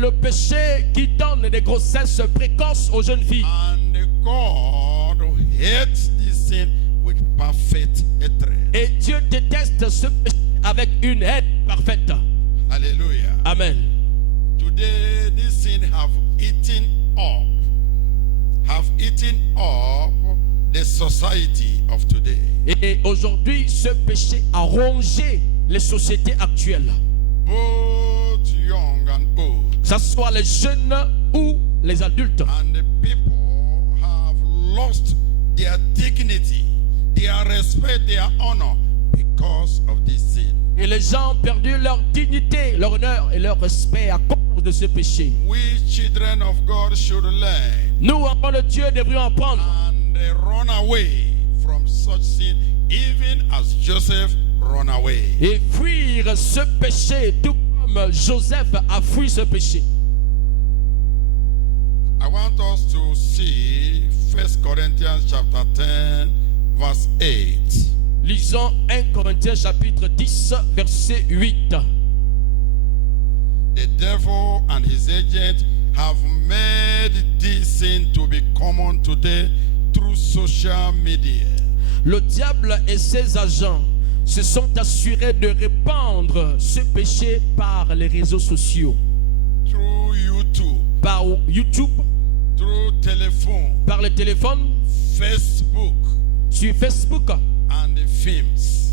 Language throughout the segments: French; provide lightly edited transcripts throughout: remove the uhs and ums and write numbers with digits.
le péché qui donne des grossesses précoces aux jeunes filles. And God hates this sin with perfect hatred. Et Dieu déteste ce péché avec une haine parfaite. Hallelujah. Amen. Today, this sin have eaten up the society of today. Et aujourd'hui, ce péché a rongé les sociétés actuelles. Both young and old. Que ce soit les jeunes ou les adultes. And the people have lost their dignity, their respect, their honor because of this sin. Et les gens ont perdu leur dignité, leur honneur et leur respect à cause de ce péché. We children of God should learn Nous, enfants de Dieu, devrions apprendre and run away from such sin, even as Joseph run away. et fuir ce péché, tout comme Joseph a fui ce péché. I want us to see 1 Corinthians chapter 10, verse 8. Lisons 1 Corinthiens chapitre 10, verset 8. The devil and his agents have made this sin to be common today through social media. Le diable et ses agents se sont assurés de répandre ce péché par les réseaux sociaux, Through YouTube, par YouTube, through telephone, par le téléphone, Facebook, sur Facebook and the films.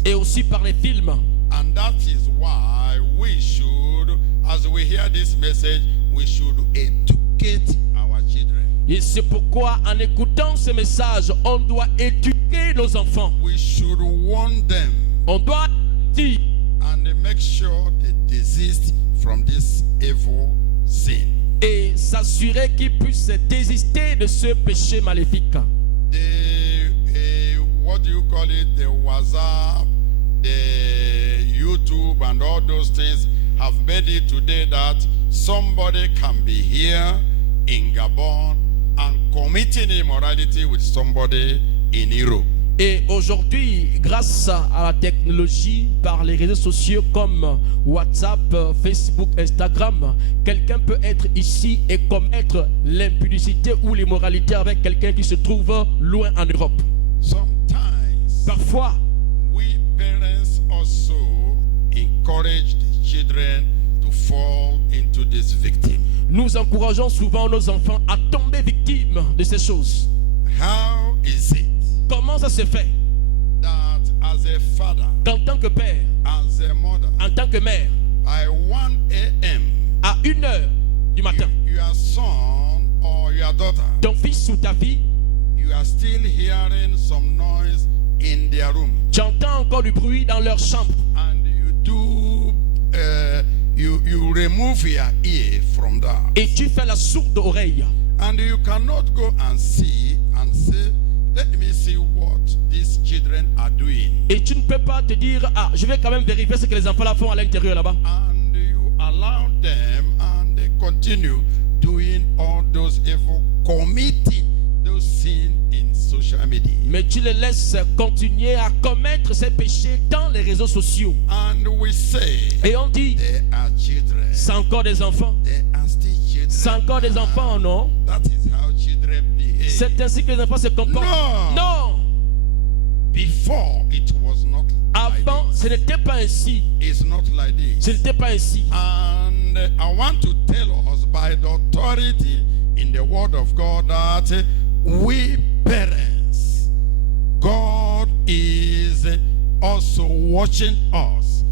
et aussi par les films. And that is why we should, as we hear this message, we should educate our children. Et c'est pourquoi en écoutant ce message, on doit éduquer nos enfants. We should warn them On doit dire and make sure they desist from this evil sin. et s'assurer qu'ils puissent désister de ce péché maléfique. What do you call it? The WhatsApp, the YouTube, and all those things have made it today that somebody can be here in Gabon and committing immorality with somebody in Europe. Et aujourd'hui, grâce à la technologie, par les réseaux sociaux comme WhatsApp, Facebook, Instagram, quelqu'un peut être ici et commettre l'impudicité ou l'immoralité avec quelqu'un qui se trouve loin en Europe. Sometimes Parfois, we parents also encourage the children to fall into this victim. nous encourageons souvent nos enfants à tomber victimes de ces choses. How is it Comment ça se fait that as a father, qu'en tant que père, as a mother, en tant que mère, by 1 a.m., à 1h du matin, your son or your daughter, ton fils ou ta fille, you are still hearing some noise in their room, tu entends encore du bruit dans leur chambre and you remove your ear from that, et tu fais la sourde oreille. and you cannot go and see and say, let me see what these children are doing, Et tu ne peux pas te dire, ah, je vais quand même vérifier ce que les enfants là font à l'intérieur là-bas. and you allow them and they continue doing all those evil, committing those sins in social media. Mais tu les laisses continuer à commettre ces péchés dans les réseaux sociaux. And we say, Et on dit, they are children. c'est encore des enfants. They are still children. C'est encore des enfants, non? That is how children behave. C'est ainsi que les enfants se comportent. No. Non! Before, it was not Avant, like ce n'était pas ainsi. this. It's not like Ce this. n'était pas ainsi. And I want to tell us by the authority in the word of God that we parents, God is also watching us.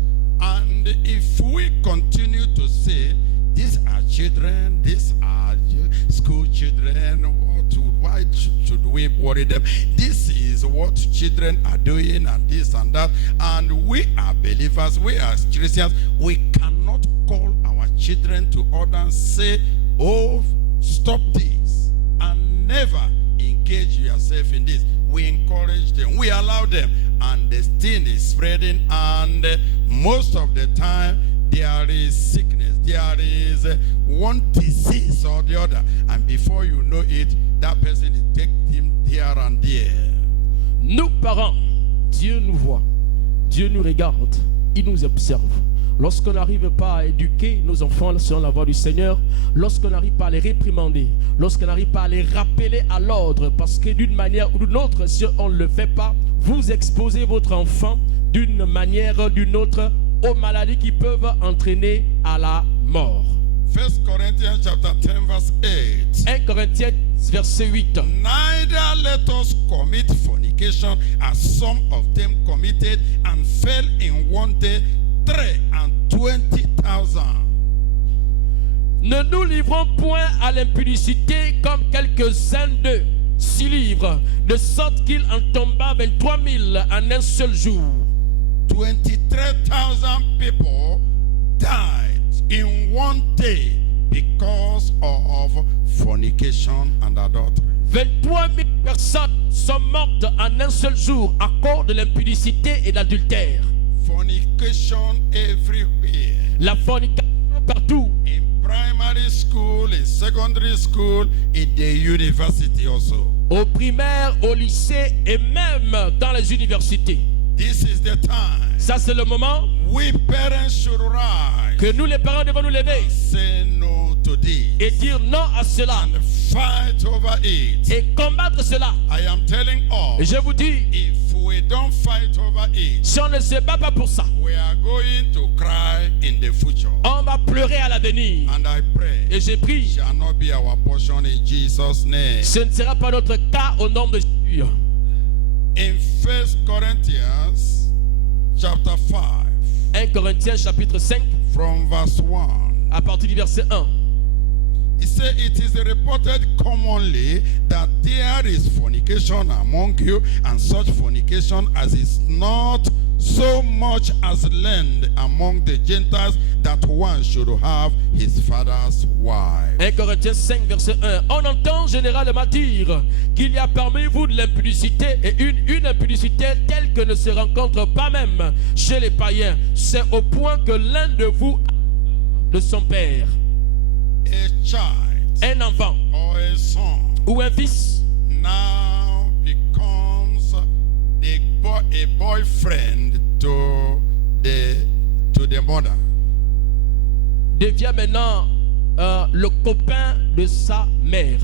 And if we continue to say, these are children, these are school children, why should we worry them? This is what children are doing and this and that. And we are believers, we are Christians, we cannot call our children to order and say, oh, stop this and never engage yourself in this. We encourage them, we allow them, and the thing is spreading, and most of the time there is sickness, there is one disease or the other, and before you know it, that person is taking him here and there. Nous, parents, Dieu nous voit, Dieu nous regarde, il nous observe. Lorsqu'on n'arrive pas à éduquer nos enfants selon la voie du Seigneur, lorsqu'on n'arrive pas à les réprimander, lorsqu'on n'arrive pas à les rappeler à l'ordre, parce que d'une manière ou d'une autre, si on ne le fait pas, vous exposez votre enfant d'une manière ou d'une autre aux maladies qui peuvent entraîner à la mort. 1 Corinthians chapter 10 verse 8. 1 Corinthiens verset 8. Neither let us commit fornication, as some of them committed and fell in one day 320,000. Ne nous livrons point à l'impudicité comme quelques-uns d'eux s'y livrent, de sorte qu'il en tomba 23 000 en un seul jour. 23,000 people died in one day because of fornication and adultery. 23 000 personnes sont mortes en un seul jour à cause de l'impudicité et de l'adultère. Fornication everywhere. La fornication partout. In primary school, in secondary school, in the university also. Au primaire, au lycée et même dans les universités. This is the time. Ça, c'est le moment We parents should rise. que nous, les parents, devons nous lever Say no to this. et dire non à cela And fight over it. et combattre cela. I am telling all. Et je vous dis, If we don't fight over it, si on ne se bat pas pour ça, we are going to cry in the future. on va pleurer à l'avenir. And I pray Et j'ai pris, shall not be our portion in Jesus' name. ce ne sera pas notre cas au nom de Jésus. In 1 Corinthians chapter 5, 1 Corinthiens chapitre 5, from verse 1, à partir du verset 1. he said, it is reported commonly that there is fornication among you, and such fornication as is not so much as learned among the Gentiles, that one should have his father's wife. 1 Corinthiens 5, verset 1. On entend généralement dire qu'il y a parmi vous de l'impudicité, et une impudicité telle que ne se rencontre pas même chez les païens. C'est au point que l'un de vous a de son père. A child Un enfant or a son ou un fils now becomes a boyfriend to the mother. devient maintenant le copain de sa mère.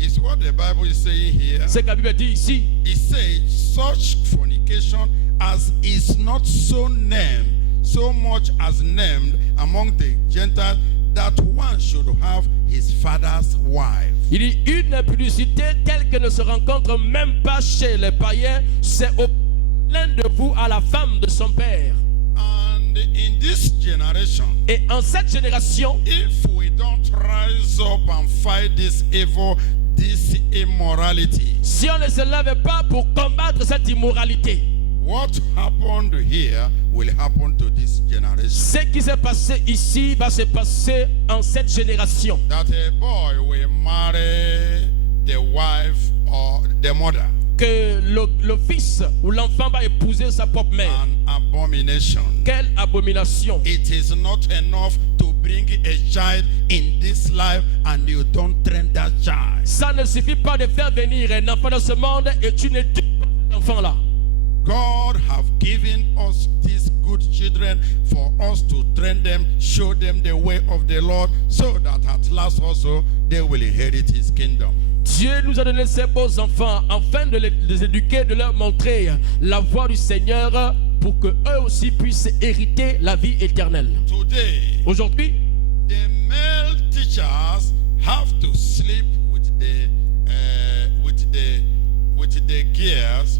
Is what the Bible is saying here. C'est ce que la Bible dit ici. It says such fornication as is not so named, so much as named among the Gentiles, that one should have his father's wife. Il dit une impudicité telle que ne se rencontre même pas chez les païens, c'est au l'un de vous à la femme de son père. And in this generation, Et en cette génération, if we don't rise up and fight this evil, this immorality, si on ne se lève pas pour combattre cette immoralité, what happened here will happen to this generation. ce qui s'est passé ici va se passer en cette génération. That a boy will marry the wife or the mother. Que le fils ou l'enfant va épouser sa propre mère. An abomination. Quelle abomination. It is not enough to bring a child in this life and you don't train that child. Ça ne suffit pas de faire venir un enfant dans ce monde et tu n'éduques pas cet enfant-là. God have given us these good children for us to train them, show them the way of the Lord, so that at last also they will inherit his kingdom. Dieu nous a donné ces beaux enfants afin de les éduquer, de leur montrer la voie du Seigneur pour que eux aussi puissent hériter la vie éternelle. Today, Aujourd'hui, the male teachers have to sleep with the girls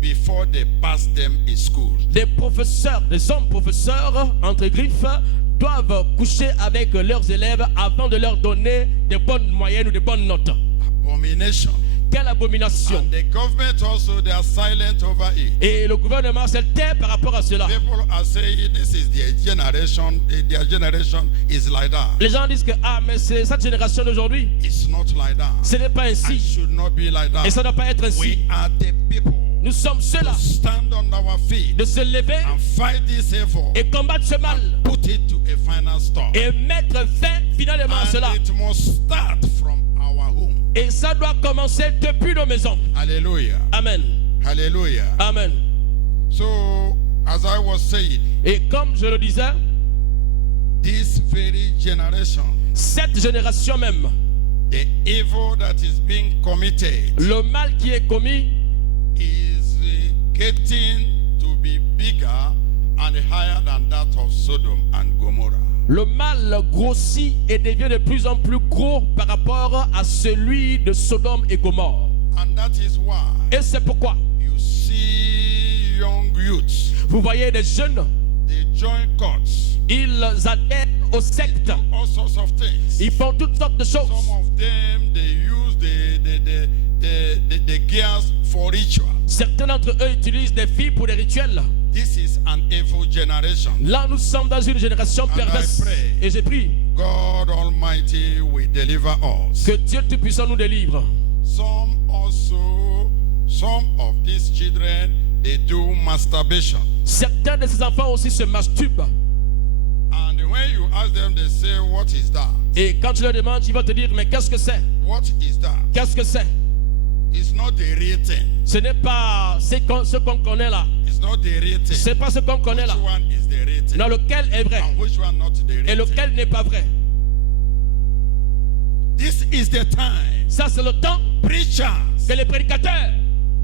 before they pass them in school. des professeurs, des hommes professeurs, entre griffes, doivent coucher avec leurs élèves avant de leur donner des bonnes moyennes ou des bonnes notes. Abomination. Quelle abomination. And the government also, they are silent over it. Et le gouvernement se tait par rapport à cela. People are saying this is their generation is like that. Les gens disent que mais c'est cette génération d'aujourd'hui. It's not like that. Ce n'est pas It ainsi. should not be like that. Et ça ne doit pas être ainsi. We are the people Nous sommes ceux-là to stand on our feet de se lever and fight this evil. et combattre ce mal Put it to a final stop. et mettre fin finalement à cela. And it must start from our home. Et ça doit commencer depuis nos maisons. Hallelujah. Amen. Hallelujah. Amen. So as I was saying, Et comme je le disais, this very generation, cette génération même, the evil that is being committed le mal qui est commis is getting to be bigger and higher than that of Sodom and Gomorrah. le mal grossit et devient de plus en plus gros par rapport à celui de Sodome et Gomorrhe. And that is why Et c'est pourquoi you see young youths, vous voyez des jeunes, they join cults, ils adhèrent aux sectes, do all sorts of things. ils font toutes sortes de choses. Some of them, they use the gears for ritual. Certains d'entre eux utilisent des filles pour des rituels. This is an evil generation. Là, nous sommes dans une génération And I perverse. pray. Et j'ai pris God Almighty will deliver us. que Dieu Tout-Puissant nous délivre. Some of these children, they do masturbation. Certains de ces enfants aussi se masturbent. And when you ask them, they say, what is that? Et quand tu leur demandes, ils vont te dire, mais qu'est-ce que c'est? What is that? Qu'est-ce que c'est? It's not the real thing. Ce n'est pas ce qu'on connaît là. It's not the real thing. C'est pas ce qu'on connaît Which là. one is the real thing? Dans lequel est vrai And which one not the et real thing? lequel n'est pas vrai. This is the time. Ça, c'est le temps Preachers, que les prédicateurs,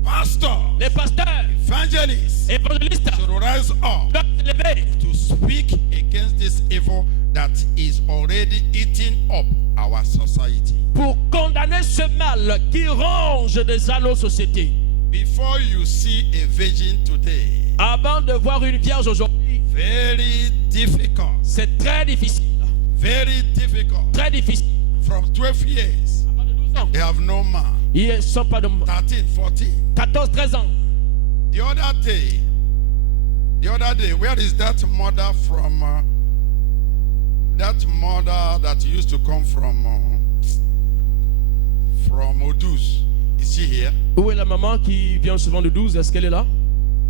pastors, les pasteurs, evangelists évangélistes should rise up doivent se lever to speak against this evil that is already eating up our society. pour condamner ce mal qui ronge déjà nos sociétés. Before you see a virgin today, Avant de voir une vierge aujourd'hui, very difficult, c'est très difficile. very difficult. Très difficile. From 12 years, Avant de 12 ans, they have no man. ils ne sont pas de 13, 14. 14, 13 ans. The other day, where is that mother from? That mother that used to come from Odus. Is she here? Où est la maman qui vient souvent de 12? Est-ce qu'elle est là?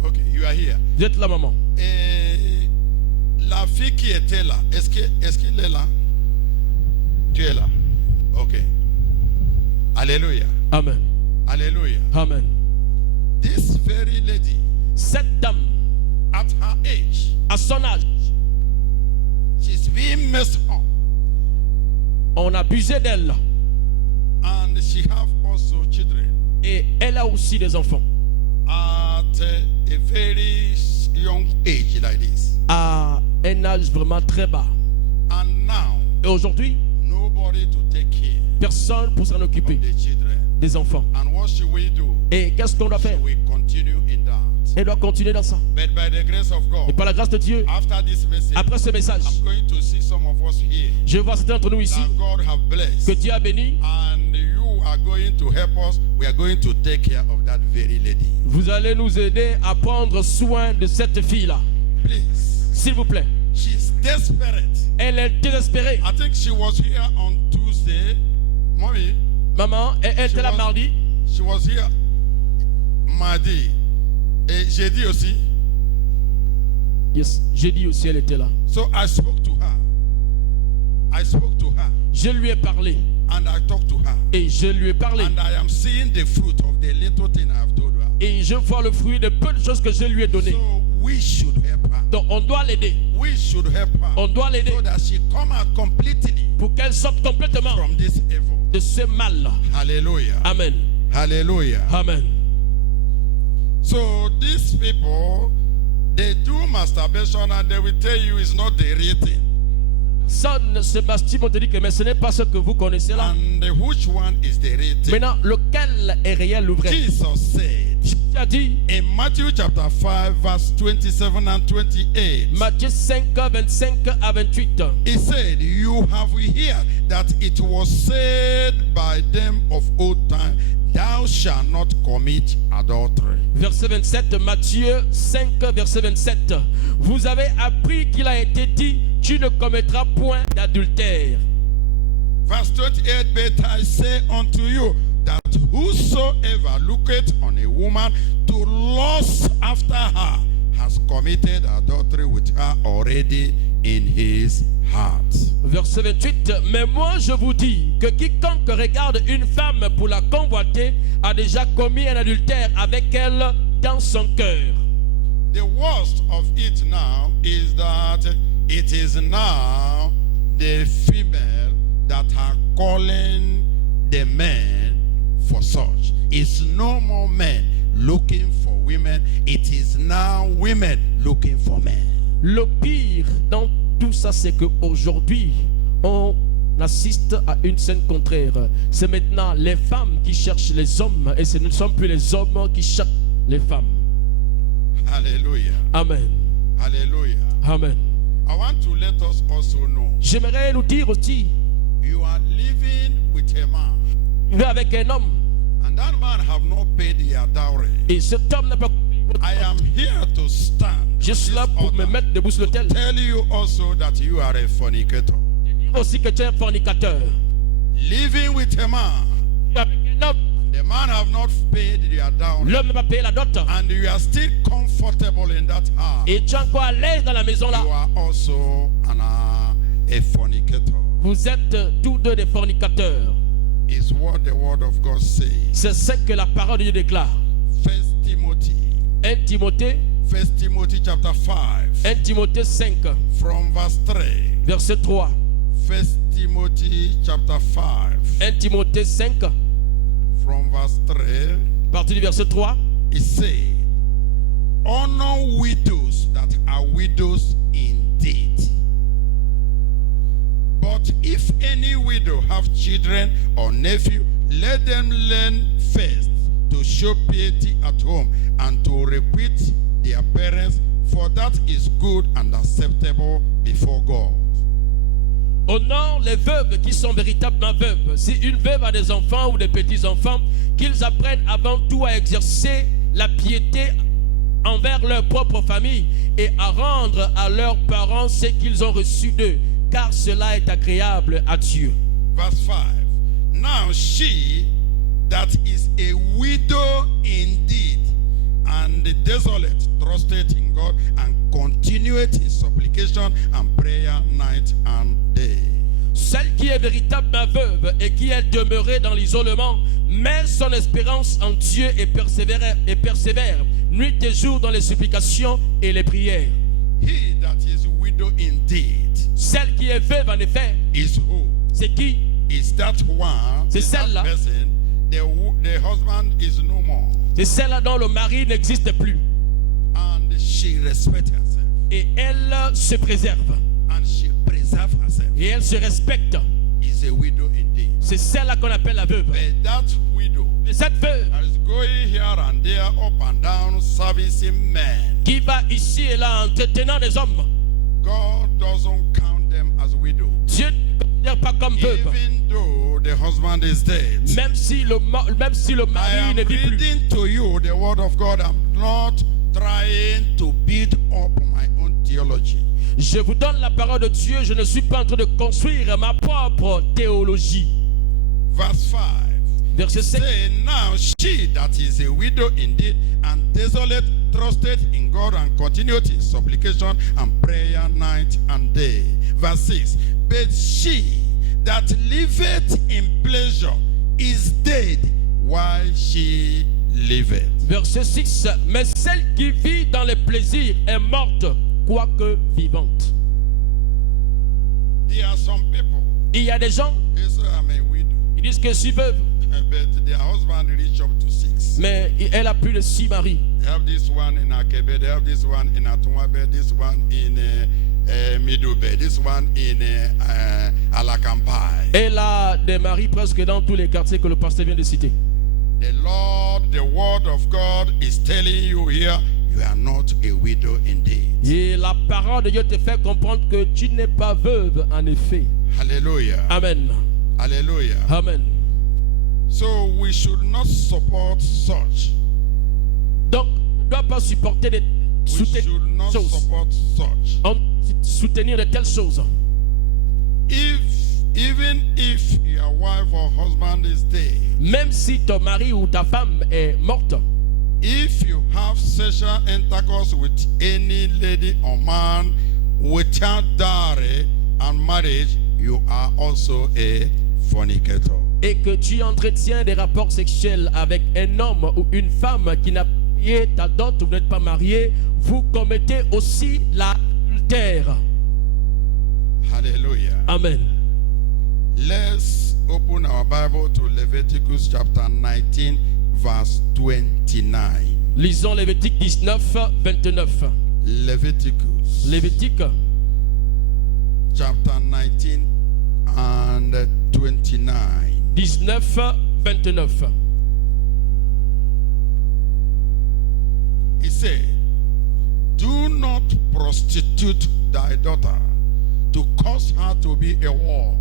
Okay, you are here. Vous êtes là, maman. Et la fille qui était là, est-ce qu'il est là? Tu es là. Ok. Alléluia. Amen. Alléluia. Amen. This very lady, Cette dame, at her age, à son âge, she's being messed up. on abusait d'elle. And she have also children Et elle a aussi des enfants. at a very young age like this. À un âge vraiment très bas. And now, Et aujourd'hui, nobody to take care personne pour s'en of occuper the children. des enfants. And what should we do? Et qu'est-ce qu'on doit She faire? will continue in that. Elle doit continuer dans ça. But by the grace of Et God, par la grâce de Dieu, after this message, après ce message, I'm going to see some of us here je vois certains d'entre nous ici that God have que blessed. Dieu a béni. And you are going to help us. We are going to take care of that very lady. Vous allez nous aider à prendre soin de cette fille-là. Please. S'il vous plaît. She's desperate. Elle est désespérée. I think she was here on Tuesday. Mommy, Maman, elle était là mardi. she was here mardi. Et jeudi aussi. Yes, jeudi aussi, elle était là. So I spoke to her. Je lui ai parlé. And I talked to her. Et je lui ai parlé. And I am seeing the fruit of the little thing I have told her. Et je vois le fruit de peu de choses que je lui ai données. So we should help her. Donc on doit l'aider. We should help her. On doit l'aider So that she come out completely pour qu'elle sorte complètement from this evil. de ce mal. Hallelujah. Amen. Hallelujah. Amen. So these people, they do masturbation and they will tell you it's not the real thing. Personne se masturbe, on te dit que mais ce n'est pas ce que vous connaissez là. And which one is the real thing? Maintenant, lequel est réel ou vrai? Jesus said Jésus a dit, in Matthew chapter 5 verse 27 and 28. Matthieu 5, 25 à 28. He said, you have heard that it was said by them of old time, thou shalt not commit adultery. Verset 27, Matthieu 5, verset 27. Vous avez appris qu'il a été dit, tu ne commettras point d'adultère. Verse 28, but I say unto you, that whosoever looketh on a woman to lust after her has committed adultery with her already in his heart. Verset 28, mais moi je vous dis que quiconque regarde une femme pour la convoiter a déjà commis un adultère avec elle dans son cœur. The worst of it now is that it is now the female that are calling the men for such. It's no more men looking for women. It is now women looking for men. Le pire dans tout ça, c'est qu'aujourd'hui, on assiste à une scène contraire. C'est maintenant les femmes qui cherchent les hommes et ce ne sont plus les hommes qui cherchent les femmes. Hallelujah. Amen. Hallelujah. Amen. I want to let us also know J'aimerais nous dire aussi, you are living with a man, vivez avec un homme and that man have not paid their dowry. et cet homme n'a pas. I am here to stand. Je suis là pour me mettre debout sur l'autel. Tell you also that you are a fornicator. Dire aussi que tu es un fornicateur. Living with a man, Vivez avec un homme, the man have not paid their dowry, l'homme n'a pas payé la dot. and you are still comfortable in that house. Et tu es encore à l'aise dans la maison là. You are also a fornicator. Vous êtes tous deux des fornicateurs. Is what the word of God says. C'est ce que la parole de Dieu déclare. 1 Timothy. 1 Timothée, 1 Timothy chapter 5. 1 Timothée 5, From verse 3. verset 3. 1 Timothy chapter 5. 1 Timothée 5, From verse 3. à partir du verset 3. It said, honor widows that are widows indeed. But if any widow have children or nephew, let them learn first to show piety at home and to requite their parents, for that is good and acceptable before God. Honore les veuves qui sont véritablement veuves. Si une veuve a des enfants ou des petits-enfants, qu'ils apprennent avant tout à exercer la piété envers leur propre famille et à rendre à leurs parents ce qu'ils ont reçu d'eux, car cela est agréable à Dieu. Verse 5. Now she that is a widow indeed and desolate trusted in God and continued in supplication and prayer night and day. Celle qui est véritablement veuve et qui est demeurée dans l'isolement met son espérance en Dieu et persévère nuit et jour dans les supplications et les prières. He that is widow indeed Celle qui est veuve en effet, is who? c'est qui? Is that one? C'est Is that celle-là. person? The husband is no more. C'est celle dont le mari n'existe plus. And she respects herself. Et elle se préserve. And she preserves herself. Et elle se respecte. Is a widow indeed. C'est celle-là qu'on appelle la veuve. But that widow Et cette veuve that is going here and there, up and down, servicing men, qui va ici et là entretenant des hommes, God doesn't count them as widows. Dieu ne considère pas comme veuve. Even though the husband is dead. Même si le I mari am ne vit plus. reading to you the word of God. I'm not trying to build up my own theology. Je vous donne la parole de Dieu. Je ne suis pas en train de construire ma propre théologie. Verse 5. Verset 5. Say now she that is a widow indeed and desolate trusted in God and continued in supplication and prayer night and day. Verse 6. But she that liveth in pleasure is dead while she liveth. Verset 6. Mais celle qui vit dans les plaisirs est morte, quoique vivante. There are some people, Il y a des gens they say I'm a widow, qui disent que je suis veuve, but their husband reach up to 6. mais elle a plus de 6 maris. They have this one in Akebe, they have this one in Atunwabe, this one in Midube, this one in Alakampai. Elle a des maris presque dans tous les quartiers que le pasteur vient de citer. The Lord, the word of God is telling you here, you are not a widow indeed. Et la parole de Dieu te fait comprendre que tu n'es pas veuve en effet. Hallelujah. Amen. Hallelujah. Amen. So we should not support such. Donc, on ne doit pas supporter des We should not choses. support such. Soutenir de telles choses. Even if your wife or husband is dead, Même si ton mari ou ta femme est morte, if you have sexual intercourse with any lady or man without dowry and marriage, you are also a fornicator. et que tu entretiens des rapports sexuels avec un homme ou une femme qui n'a pas payé ta dot, vous n'êtes pas marié, vous commettez aussi l'adultère. Hallelujah. Amen. Let's open our Bible to Leviticus chapter 19, verse 29. Lisons Lévitique 19, 29. Leviticus Lévitique chapter 19 and 29. 19, 29. He said, do not prostitute thy daughter to cause her to be a whore,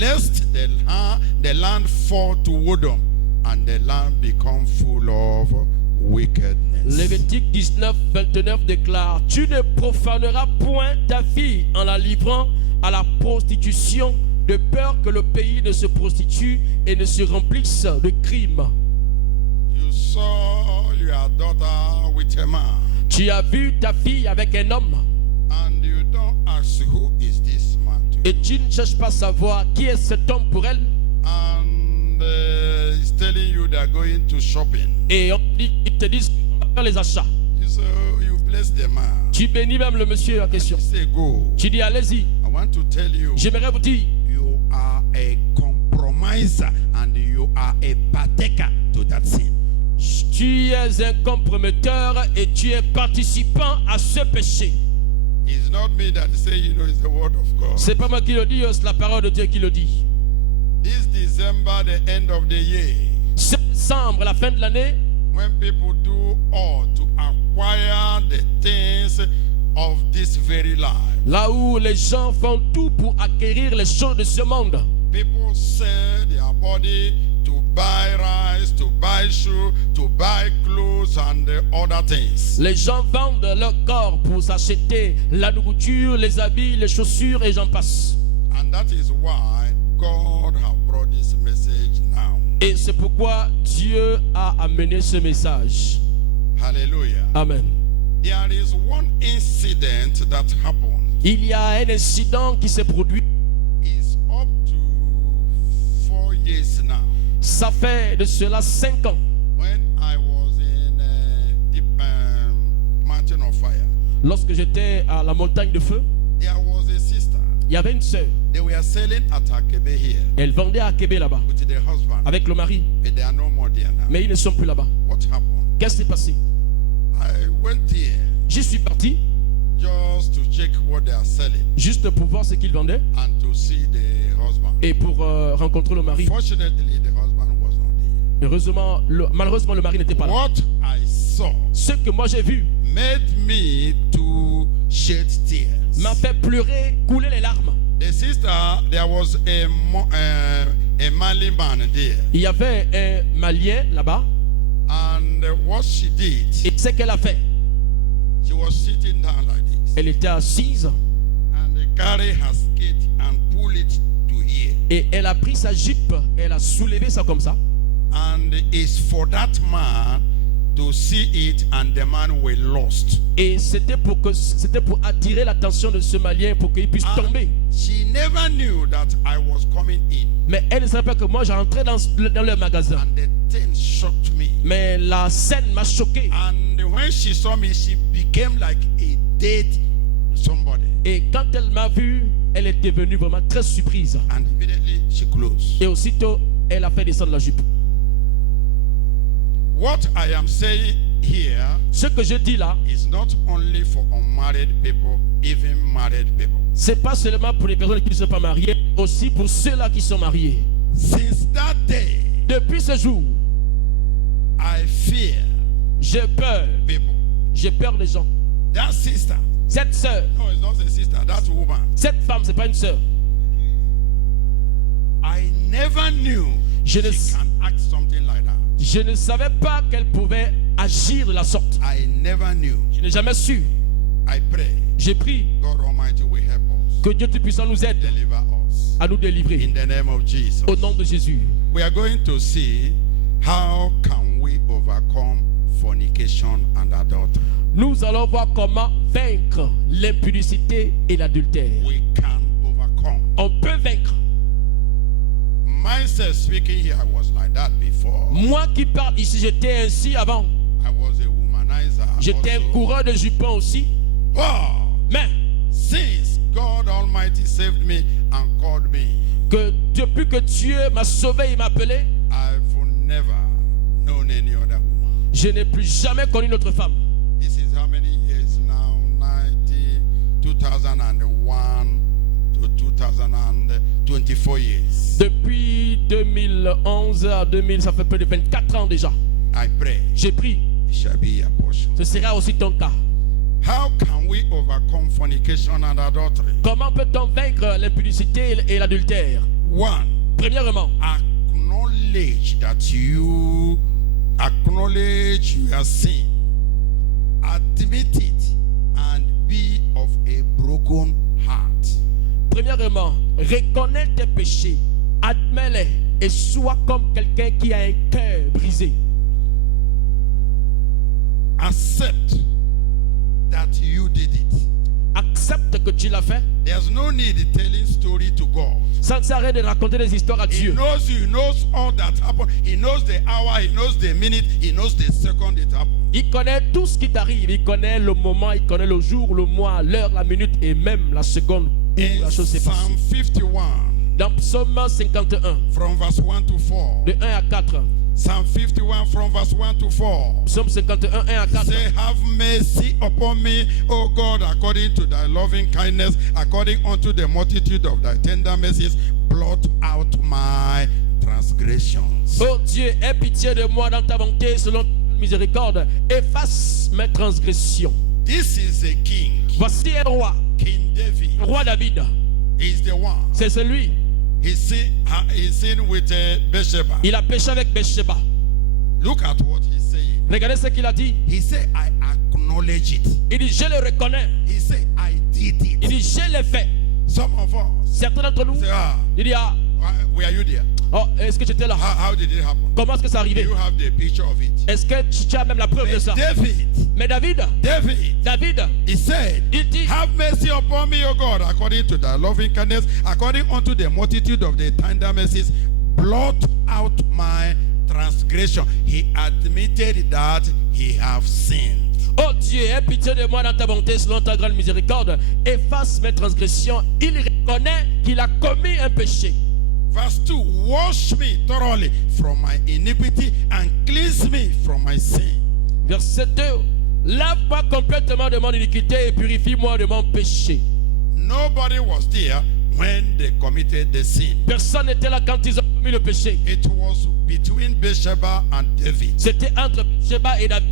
lest the land fall to Sodom and the land become full of wickedness. Lévitique 19, 29 déclare: tu ne profaneras point ta fille en la livrant à la prostitution, de peur que le pays ne se prostitue et ne se remplisse de crimes. You saw your daughter with a man, Tu as vu ta fille avec un homme and you don't ask who is this man to et you. tu ne cherches pas à savoir qui est cet homme pour elle. And he's telling you they're going to shopping. Et ils te disent qu'on va faire les achats. You say, oh, you bless the man. Tu bénis même le monsieur en question. You say, go. Tu dis allez-y. I want to tell you, J'aimerais vous dire, you are a compromiser and you are a partaker to that sin. tu es un comprometteur et tu es participant à ce péché. It's not me that say, it's the word of God. C'est pas moi qui le dis, c'est la parole de Dieu qui le dit. This December, the end of the year, Ce décembre, la fin de l'année, when people do all to acquire the things of this very life, là où les gens font tout pour acquérir les choses de ce monde. people sell their body to buy rice, to buy shoe, to buy clothes and other things. Les gens vendent leur corps pour s'acheter la nourriture, les habits, les chaussures et j'en passe. And that is why God has brought this message now. Et c'est pourquoi Dieu a amené ce message. Hallelujah. Amen. There is one incident that happened. Il y a un incident qui s'est produit. It's up to 4 years now. Ça fait de cela 5 ans. When I was in deep mountain of fire, Lorsque j'étais à la montagne de feu, there was a sister. il y avait une sœur. They were selling at Akebe here Elle vendait à Québec là-bas with the husband. avec le mari. But they are no more there now. Mais ils ne sont plus là-bas. What happened? Qu'est-ce qui s'est passé? I went there J'y suis parti just to check what they are selling juste pour voir ce qu'ils vendaient and to see the husband. et pour rencontrer le mari. Fortunately, the husband was not there. Heureusement, malheureusement, le mari n'était pas là. What I saw Ce que moi j'ai vu made me to shed tears. m'a fait pleurer, couler les larmes. The sister, there was a Mali man there, Il y avait un Malien là-bas and what she did, et ce qu'elle a fait, she was sitting down like this, elle était assise and they carry her skate and pull it to here, et elle a pris sa jupe, elle a soulevé ça comme ça. and it's for that man to see it, and the man were lost. Et c'était pour attirer l'attention de ce Malien pour qu'il puisse And tomber. she never knew that I was coming in, Mais elle ne savait pas que moi j'entrais dans le magasin. and the thing shocked me. Mais la scène m'a choqué. And when she saw me, she became like a dead somebody. Et quand elle m'a vu, elle est devenue vraiment très surprise. And immediately she closed. Et aussitôt, elle a fait descendre la jupe. What I am saying here Ce que je dis là, is not only for unmarried people, even married people. c'est pas seulement pour les personnes qui ne sont pas mariées, aussi pour ceux-là qui sont mariés. Since that day, Depuis ce jour, I fear j'ai peur. people. J'ai peur des gens. That sister, Cette sœur, no, it's not a sister, that woman. cette femme, c'est pas une sœur. I never knew Je ne- she can act something like that. Je ne savais pas qu'elle pouvait agir de la sorte. I never knew. Je n'ai jamais su. I pray J'ai prié God Almighty will help us, que Dieu Tout-Puissant nous aide deliver us. à nous délivrer. In the name of Jesus. Au nom de Jésus. We are going to see how can we overcome fornication and adultery. Nous allons voir comment vaincre l'impudicité et l'adultère. We can overcome. On peut vaincre. Myself speaking here, I was like that before. Moi qui parle ici, j'étais ainsi avant. I was a womanizer. J'étais un also. coureur de jupons aussi. But Mais since God Almighty saved me and called me, que depuis que Dieu m'a sauvé et m'a appelé, I've never known any other woman. je n'ai plus jamais connu une autre femme. This is how many years now? 2001 to 2024 years. Depuis 2011 à 2000, ça fait plus de 24 ans déjà. I pray J'ai pris. it shall be your portion. Ce sera aussi ton cas. How can we overcome fornication and adultery? Comment peut-on vaincre l'impudicité et l'adultère? One, Premièrement, acknowledge that you acknowledge your sin. Admit it and be of a broken heart. Premièrement, reconnais tes péchés, admets-les et sois comme quelqu'un qui a un cœur brisé. Accept that you did it. Accepte que tu l'as fait. There's no need telling story to God. Ça ne sert à rien de raconter des histoires à He Dieu. knows you, he knows all that happened. He knows the hour, he knows the minute, he knows the second it happened. Il connaît tout ce qui t'arrive. Il connaît le moment, il connaît le jour, le mois, l'heure, la minute et même la seconde où In la chose s'est Psalm passée. 51, Dans Psaume 51, from verse 1 to 4. de 1 à 4. Psalm 51 from verse 1 to 4. Psaume 51, 1 à 4. Say, have mercy upon me, O God, according to thy loving kindness, according unto the multitude of thy tender mercies, blot out my transgressions. Oh Dieu, aie pitié de moi dans ta bonté, selon ta miséricorde. Efface mes transgressions. This is a king, Voici un roi, King David. roi David. Is the one. C'est celui. He sinned with Bathsheba. Il a péché avec Bathsheba. Look at what he's saying. Regardez ce qu'il a dit. He said, I acknowledge it. Il dit, je le reconnais. He said, I did Il it. dit, je l'ai fait. Some of us Certains d'entre nous, say, il dit, ah, were you there? oh, est-ce que tu étais là? How did it happen? Comment est-ce que ça Do arrivait? you have the picture of it? Est-ce que tu as même la preuve de ça? Mais David, He said, il dit, have mercy upon me, O God, according to thy loving kindness, according unto the multitude of the tender mercies, blot out my transgression. He admitted that he have sinned. oh Dieu, aie pitié de moi dans ta bonté, selon ta grande miséricorde. Efface mes transgressions. Il reconnaît qu'il a commis un péché. Verse 2, wash me thoroughly from my iniquity and cleanse me from my sin. Verset 2. Lave-moi complètement de mon iniquité et purifie-moi de mon péché. Nobody was there when they committed the sin. Personne n'était là quand ils ont commis le péché. It was between Bathsheba and David. C'était entre Bathsheba et David.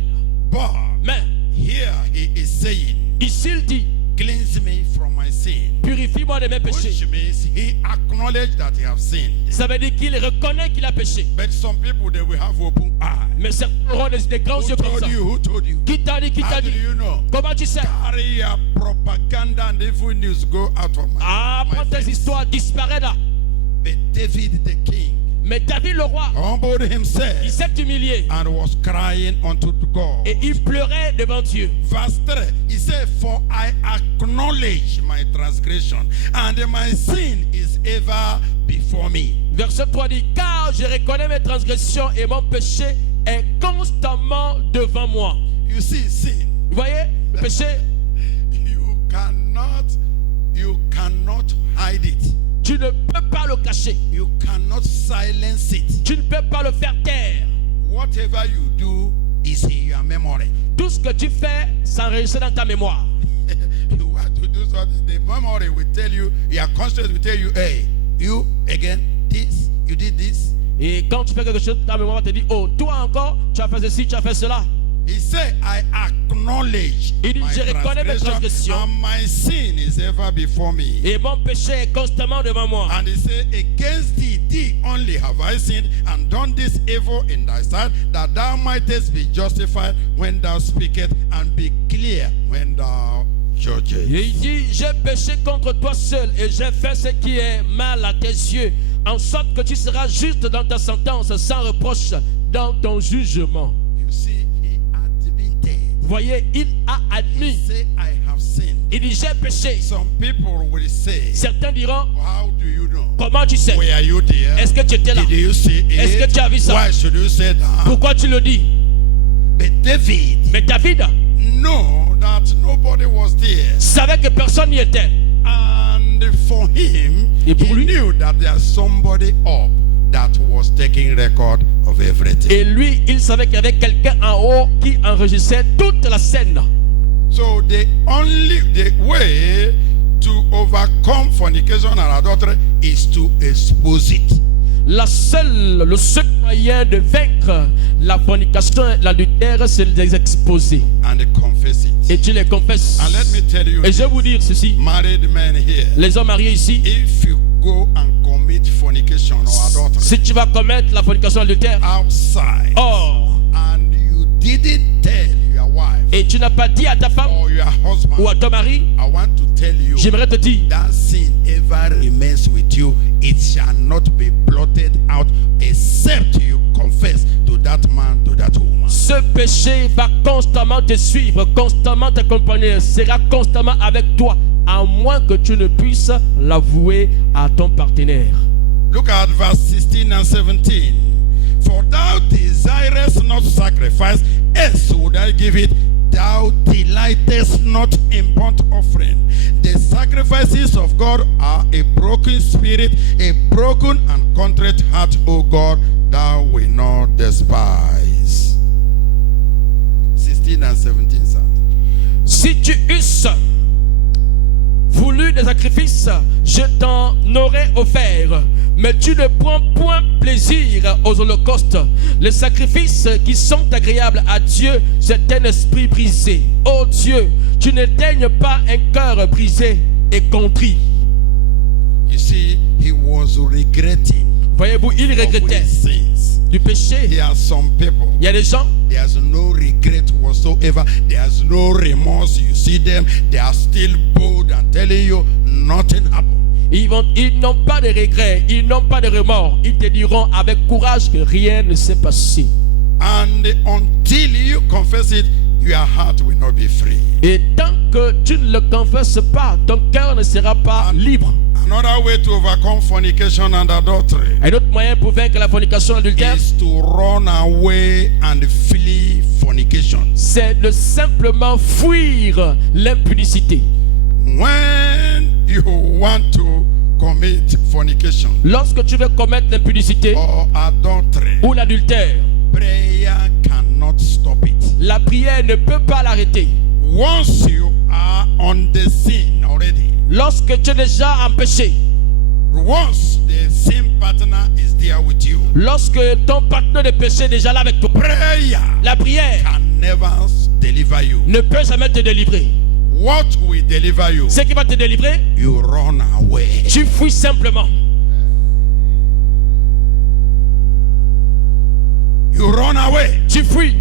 But Mais here he is saying, ici il dit, cleanse me from my sin. purifie-moi de mes péchés. Which means he acknowledged that he have sinned. Ça veut dire qu'il reconnaît qu'il a péché. But some people, they will have open eyes. Mais certains auront des grands yeux comme ça. Who told you? Qui t'a dit, qui How t'a do dit? you know? Comment tu sais? Carry your propaganda and evil news go out of my, Ah, my prends tes face. histoires, disparaît là. But David the king Mais David le roi, humbled il himself s'est humilié and was crying unto God. et il pleurait devant Dieu. Verse 3, he said, for I acknowledge my transgression, and my sin is ever before me. Verset 3 dit, car je reconnais mes transgressions et mon péché est constamment devant moi. You see, sin, Vous voyez, le péché, you cannot hide it. tu ne peux pas le cacher. You cannot silence it. Tu ne peux pas le faire taire. Whatever you do is in your memory. Tout ce que tu fais s'enregistre dans ta mémoire. You want to do something, the memory will tell you, your conscience will tell you, hey, you again, this, you did this. Et quand tu fais quelque chose, ta mémoire te dit, oh, toi encore, tu as fait ceci, tu as fait cela. He said, I acknowledge Il dit, my je reconnais mes transgression, transgressions. and my sin is ever before me. Et mon péché est constamment devant moi. And he said, against thee only have I sinned and done this evil in thy sight, that thou mightest be justified when thou speakest and be clear when thou judgest. Et il dit, j'ai péché contre toi seul et j'ai fait ce qui est mal à tes yeux, en sorte que tu seras juste dans ta sentence, sans reproche dans ton jugement. You see, he admitted. Vous voyez, il a He admis. said, I have sinned. Il dit, j'ai péché. Some people will say, Certains diront, how do you know? comment tu sais? Were you there? Est-ce que tu étais là? Did you see it? Est-ce que tu as vu ça? Why should you say that? Pourquoi tu le dis? But David Mais David know that nobody was there. savait que personne n'y était. And for him, Et pour he lui? knew that there's somebody up that was taking record of everything. Et lui, il savait qu'il y avait quelqu'un en haut qui enregistrait toute la scène. So the way to overcome fornication and adultery is to expose it. Le seul moyen de vaincre la fornication et l'adultère, c'est de les exposer. And confess it. Et tu les confesses. And let me tell you, Et je vais vous dire ceci. married men here, Les hommes mariés ici, if you go and commit fornication or adultery si tu vas commettre la fornication et l'adultère, outside, or, and you didn't tell your wife et tu n'as pas dit à ta femme or your husband, ou à ton mari, I want to tell you, j'aimerais te dire, that sin ever remains with you, it shall not be blotted out except you confess to that man, to that woman. ce péché va constamment te suivre, constamment t'accompagner, sera constamment avec toi, à moins que tu ne puisses l'avouer à ton partenaire. Look at verse 16 and 17. For thou desirest not sacrifice, else would I give it. Thou delightest not in burnt offering. The sacrifices of God are a broken spirit, a broken and contrite heart, O God, thou wilt not despise. 16 and 17, sir. Si tu eusses voulu des sacrifices, je t'en aurais offert. Mais tu ne prends point plaisir aux holocaustes. Les sacrifices qui sont agréables à Dieu, c'est un esprit brisé. Ô Dieu, tu n'éteignes pas un cœur brisé et contrit. You see, he was regretting Voyez-vous, il of regrettait his sins. du péché. There are some people, Il y a des gens, there's no regret whatsoever. There's no remorse. You see them, they are still bold and telling you nothing happened. ils n'ont pas de regrets, ils n'ont pas de remords. Ils te diront avec courage que rien ne s'est passé. And until you confess it, your heart will not be free. Et tant que tu ne le confesses pas, ton cœur ne sera pas libre. Another way to overcome fornication and adultery Un autre moyen pour vaincre la fornication et l'adultère, is to run away and flee fornication. c'est de simplement fuir l'impudicité. When you want to commit fornication Lorsque tu veux commettre l'impudicité or adultery, ou l'adultère, prayer cannot stop it. la prière ne peut pas l'arrêter. Once you are on the sin already, Lorsque tu es déjà en péché, once the sin partner is there with you, lorsque ton partenaire de péché est déjà là avec toi, prayer la prière can never deliver you. ne peut jamais te délivrer. What will deliver you? Ce qui va te délivrer, You run away. tu fuis simplement. You run away. Tu fuis.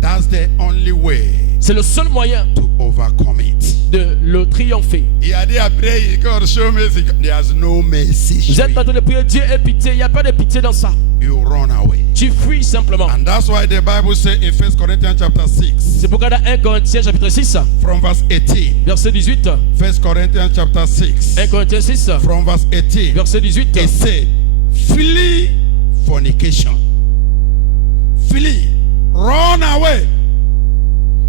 That's the only way C'est le seul moyen to overcome it. de le triompher. Yeah, they are praying, God show mercy. There's no mercy. Vous êtes en train de prier, Dieu ait pitié. Il n'y a pas de pitié dans ça. You run away. Tu fuis simplement. And that's why the Bible says in 1 Corinthians chapter 6, C'est pourquoi dans 1 Corinthiens chapitre 6, from verse 18. verset 18, 1 Corinthians chapter 6, 1 Corinthiens 6, from verse 18. verset 18, It says, flee fornication. Flee. Run away.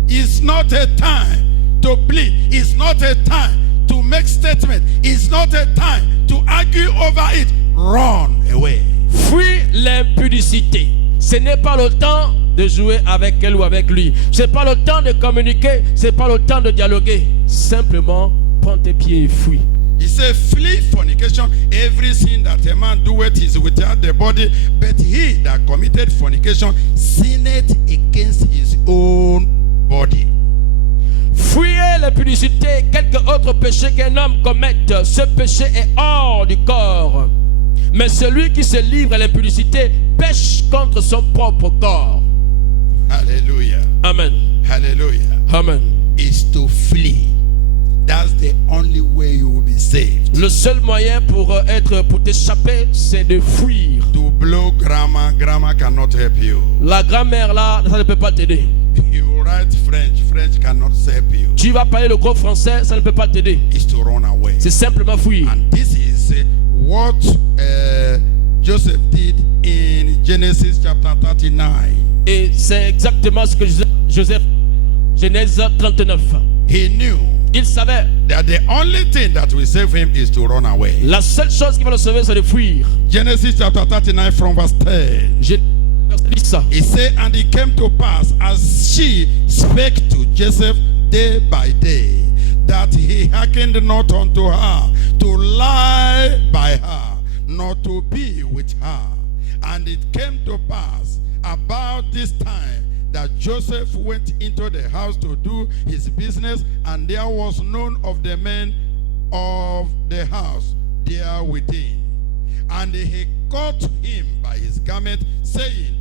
It's not a time to plead. It's not a time to make statement. It's not a time to argue over it. Run away. fuis l'impudicité. Ce n'est pas le temps de jouer avec elle ou avec lui. Ce n'est pas le temps de communiquer. Ce n'est pas le temps de dialoguer. Simplement, prends tes pieds et fuis. He said, flee fornication. Every sin that a man doeth is without the body, but he that committed fornication sinned against his own body. Fuyez l'impudicité. Quelque autre péché qu'un homme commette, ce péché est hors du corps. Mais celui qui se livre à l'impudicité pêche contre son propre corps. Hallelujah. Amen. Hallelujah. Amen. Is to flee. That's the only way you will be saved. Le seul moyen pour t'échapper, c'est de fuir. To blow grammar, grammar cannot help you. La grammaire là, ça ne peut pas t'aider. You write French, French cannot help you. Tu vas parler le gros français, ça ne peut pas t'aider. It's to run away. C'est simplement fuir. And this is what Joseph did in Genesis chapter 39. Et c'est exactement ce que Joseph, Genèse 39. He knew Il savait, that the only thing that will save him is to run away. la seule chose qui va le sauver, c'est de fuir. Genesis chapter 39 from verse 10. Genèse 10. He said, and it came to pass as she spake to Joseph day by day, that he hearkened not unto her to lie by her, nor to be with her. And it came to pass about this time that Joseph went into the house to do his business, and there was none of the men of the house there within. And he caught him by his garment, saying,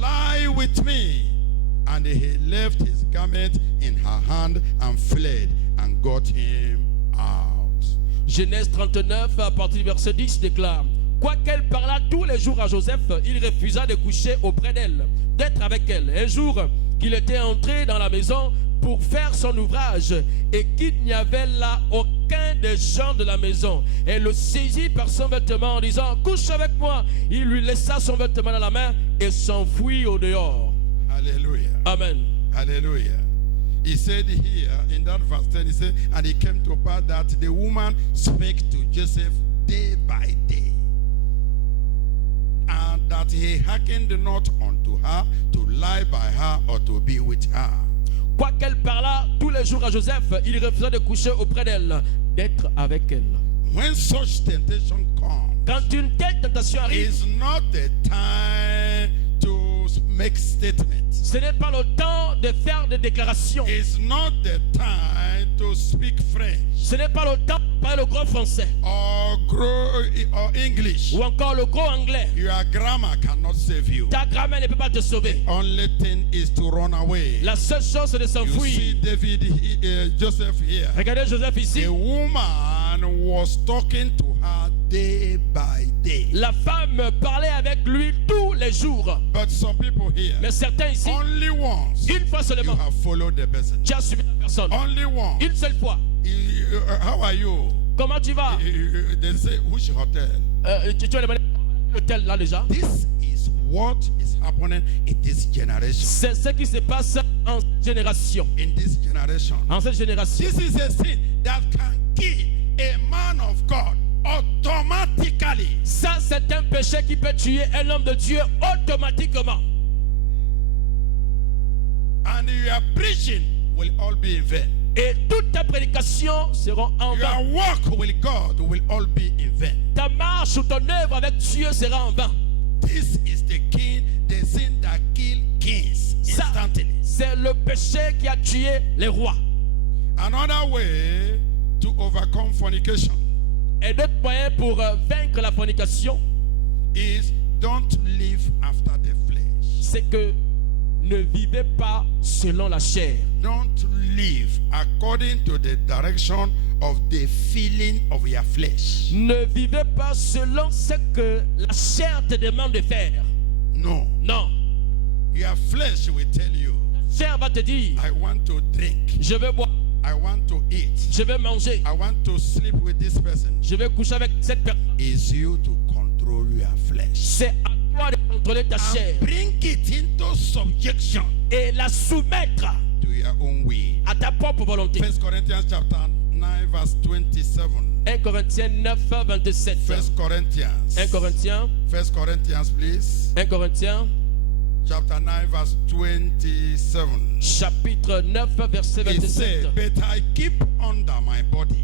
lie with me. And he left his garment in her hand and fled and got him out. Genèse 39, à partir du verset 10, déclare: quoiqu'elle parlât tous les jours à Joseph, il refusa de coucher auprès d'elle, d'être avec elle. Un jour qu'il était entré dans la maison pour faire son ouvrage et qu'il n'y avait là aucun des gens de la maison, elle le saisit par son vêtement en disant: couche avec moi. Il lui laissa son vêtement dans la main et s'enfuit au dehors. Hallelujah. Amen. Hallelujah. He said here in that verse 10, he said, and it came to pass that the woman spake to Joseph day by day, and that he hearkened not unto her to lie by her or to be with her. Quoiqu'elle parlât tous les jours à Joseph, il refusa de coucher auprès d'elle, d'être avec elle. When such temptation comes, Quand une telle tentation arrive, it's not the time to make statements. ce n'est pas le temps de faire des déclarations. It's not the time to speak French Ce n'est pas le temps de parler le gros français or English. ou encore le gros anglais. Your grammar cannot save you. Ta grammaire ne peut pas te sauver. Only thing is to run away. La seule chose, c'est de You see s'enfuir. Joseph here. Regardez Joseph ici. The woman was talking to her day by day. La femme parlait avec lui tous les jours. But some people here, Mais certains ici, only once une fois you seulement, have followed the person. tu as suivi la personne. Only once. Une seule fois. How are you? Comment tu vas? They say, which hotel? Tu as demandé l'hôtel là déjà. This is what is happening in this generation. C'est ce qui se passe en génération. In this generation. En cette génération. This is a sin that can kill a man of God automatically. Ça, c'est un péché qui peut tuer un homme de Dieu automatiquement. And your preaching will all be in vain. Et toutes tes prédications seront en vain. Your work with God will all be in vain. Ta marche ou ton œuvre avec Dieu sera en vain. This is the sin that kill kings Ça, instantly. c'est le péché qui a tué les rois. Another way to overcome fornication Et d'autres moyens pour vaincre la fornication, is don't live after the flesh. c'est que ne vivez pas selon la chair. Don't live according to the direction of the feeling of your flesh. Ne vivez pas selon ce que la chair te demande de faire. No. Non. Your flesh will tell you, La chair va te dire: I want to drink. je vais boire, I want to eat. je vais manger, I want to sleep with this person. je vais coucher avec cette personne. Is you to control your flesh. C'est à toi de contrôler ta chair And bring it into subjection et la soumettre to your own will. à ta propre volonté. 1 Corinthians chapter 9 verse 27. 1 Corinthiens 9, 27. 1 Corinthians. 1 Corinthiens, 1 Corinthians, please. 1 Corinthiens, Chapter 9 verse 27. chapitre 9, verset It 27. says, but I keep under my body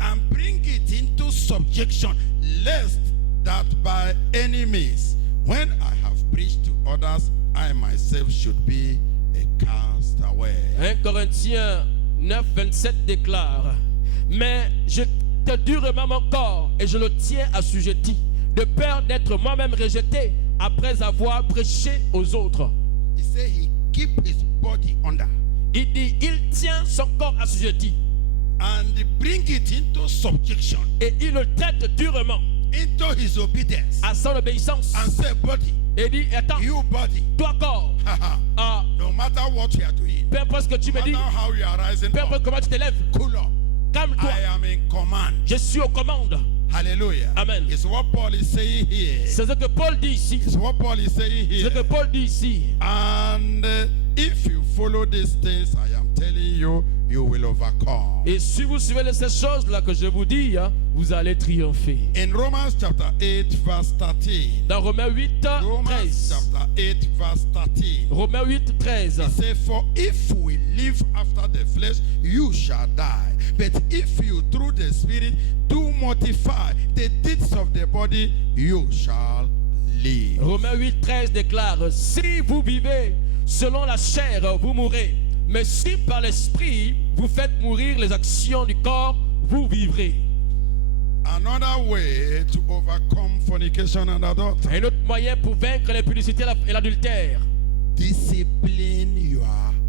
and bring it into subjection, lest that by any means, when I have preached to others, I myself should be a castaway. 1 Corinthiens 9, 27 déclare: mais je te durement mon corps et je le tiens assujetti, de peur d'être moi-même rejeté après avoir prêché aux autres. He said he keep his body under Il dit: il tient son corps assujetti and bring it into subjection, et il le traite durement into his obedience, à son obéissance. and say, body, Et dit: attends, you body, toi corps, ah, no matter what you are doing, peu importe ce que tu no me dis, matter how you are rising peu importe up, comment tu t'élèves, cool up. calme-toi. I am in command. Je suis aux commandes. Hallelujah. Amen. It's what Paul is saying here. C'est ce que Paul dit ici. It's what Paul is saying C'est ce here. que Paul dit ici. And if you follow these things, I am telling you, you will overcome. Et si vous suivez ces choses-là que je vous dis, hein, vous allez triompher. In Romans chapter 8, verse 13. Dans Romains 8, Romans 13. chapter 8, verse 13. Romains 8, 13. He said, for if we live after the flesh, you shall die. But if you through the Spirit do mortify the deeds of the body, you shall live. Romains 8, 13 déclare, si vous vivez selon la chair, vous mourrez. Mais si par l'esprit, vous faites mourir les actions du corps, vous vivrez. Another way to overcome fornication and adultery. Un autre moyen pour vaincre l'impudicité et l'adultère. Discipline your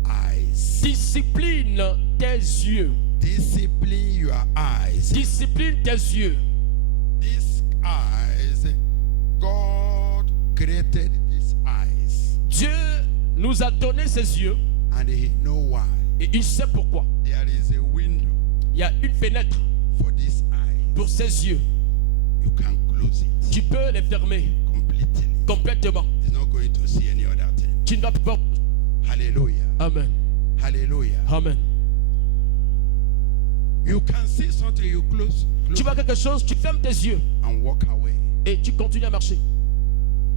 eyes. Discipline tes yeux. Discipline your eyes. Discipline tes yeux. These eyes, God created these eyes. Dieu nous a donné ses yeux And he know why. et il sait pourquoi. There is a window Il y a une fenêtre for these eyes. pour ses yeux. You can close it Tu peux les fermer completely. complètement. It's not going to see any other thing. Tu ne vas pas. Hallelujah. Amen. Hallelujah. Amen. You can see something, you close Tu vois quelque chose, tu fermes tes yeux and walk away. et tu continues à marcher.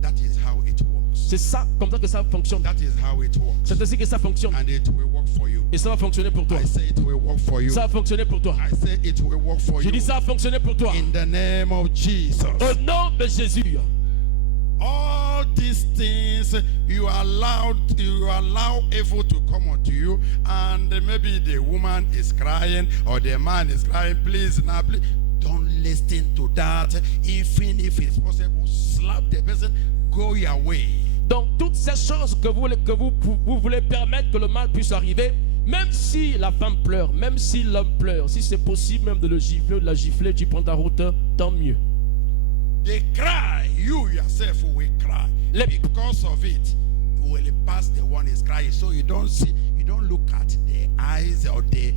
That is how it works. C'est ça, comme ça que ça fonctionne. That is how it works. C'est ainsi que ça fonctionne. And it will work for you. Et ça va fonctionner pour toi. I say it will work for you. Ça va fonctionner pour toi. I say it will work for Je you. dis ça va fonctionner pour toi. In the name of Jesus. Au nom de Jésus. All these things you allow evil to come unto you, and maybe the woman is crying or the man is crying. Please, now, please, don't listen to that. Even if it's possible, slap the person, go your way. Donc toutes ces choses que vous voulez permettre que le mal puisse arriver, même si la femme pleure, même si l'homme pleure, si c'est possible même de le gifler ou de la gifler, tu prends ta route, tant mieux. They cry, you yourself will cry. Because of it, you will pass the one is crying. So you don't look at the eyes or the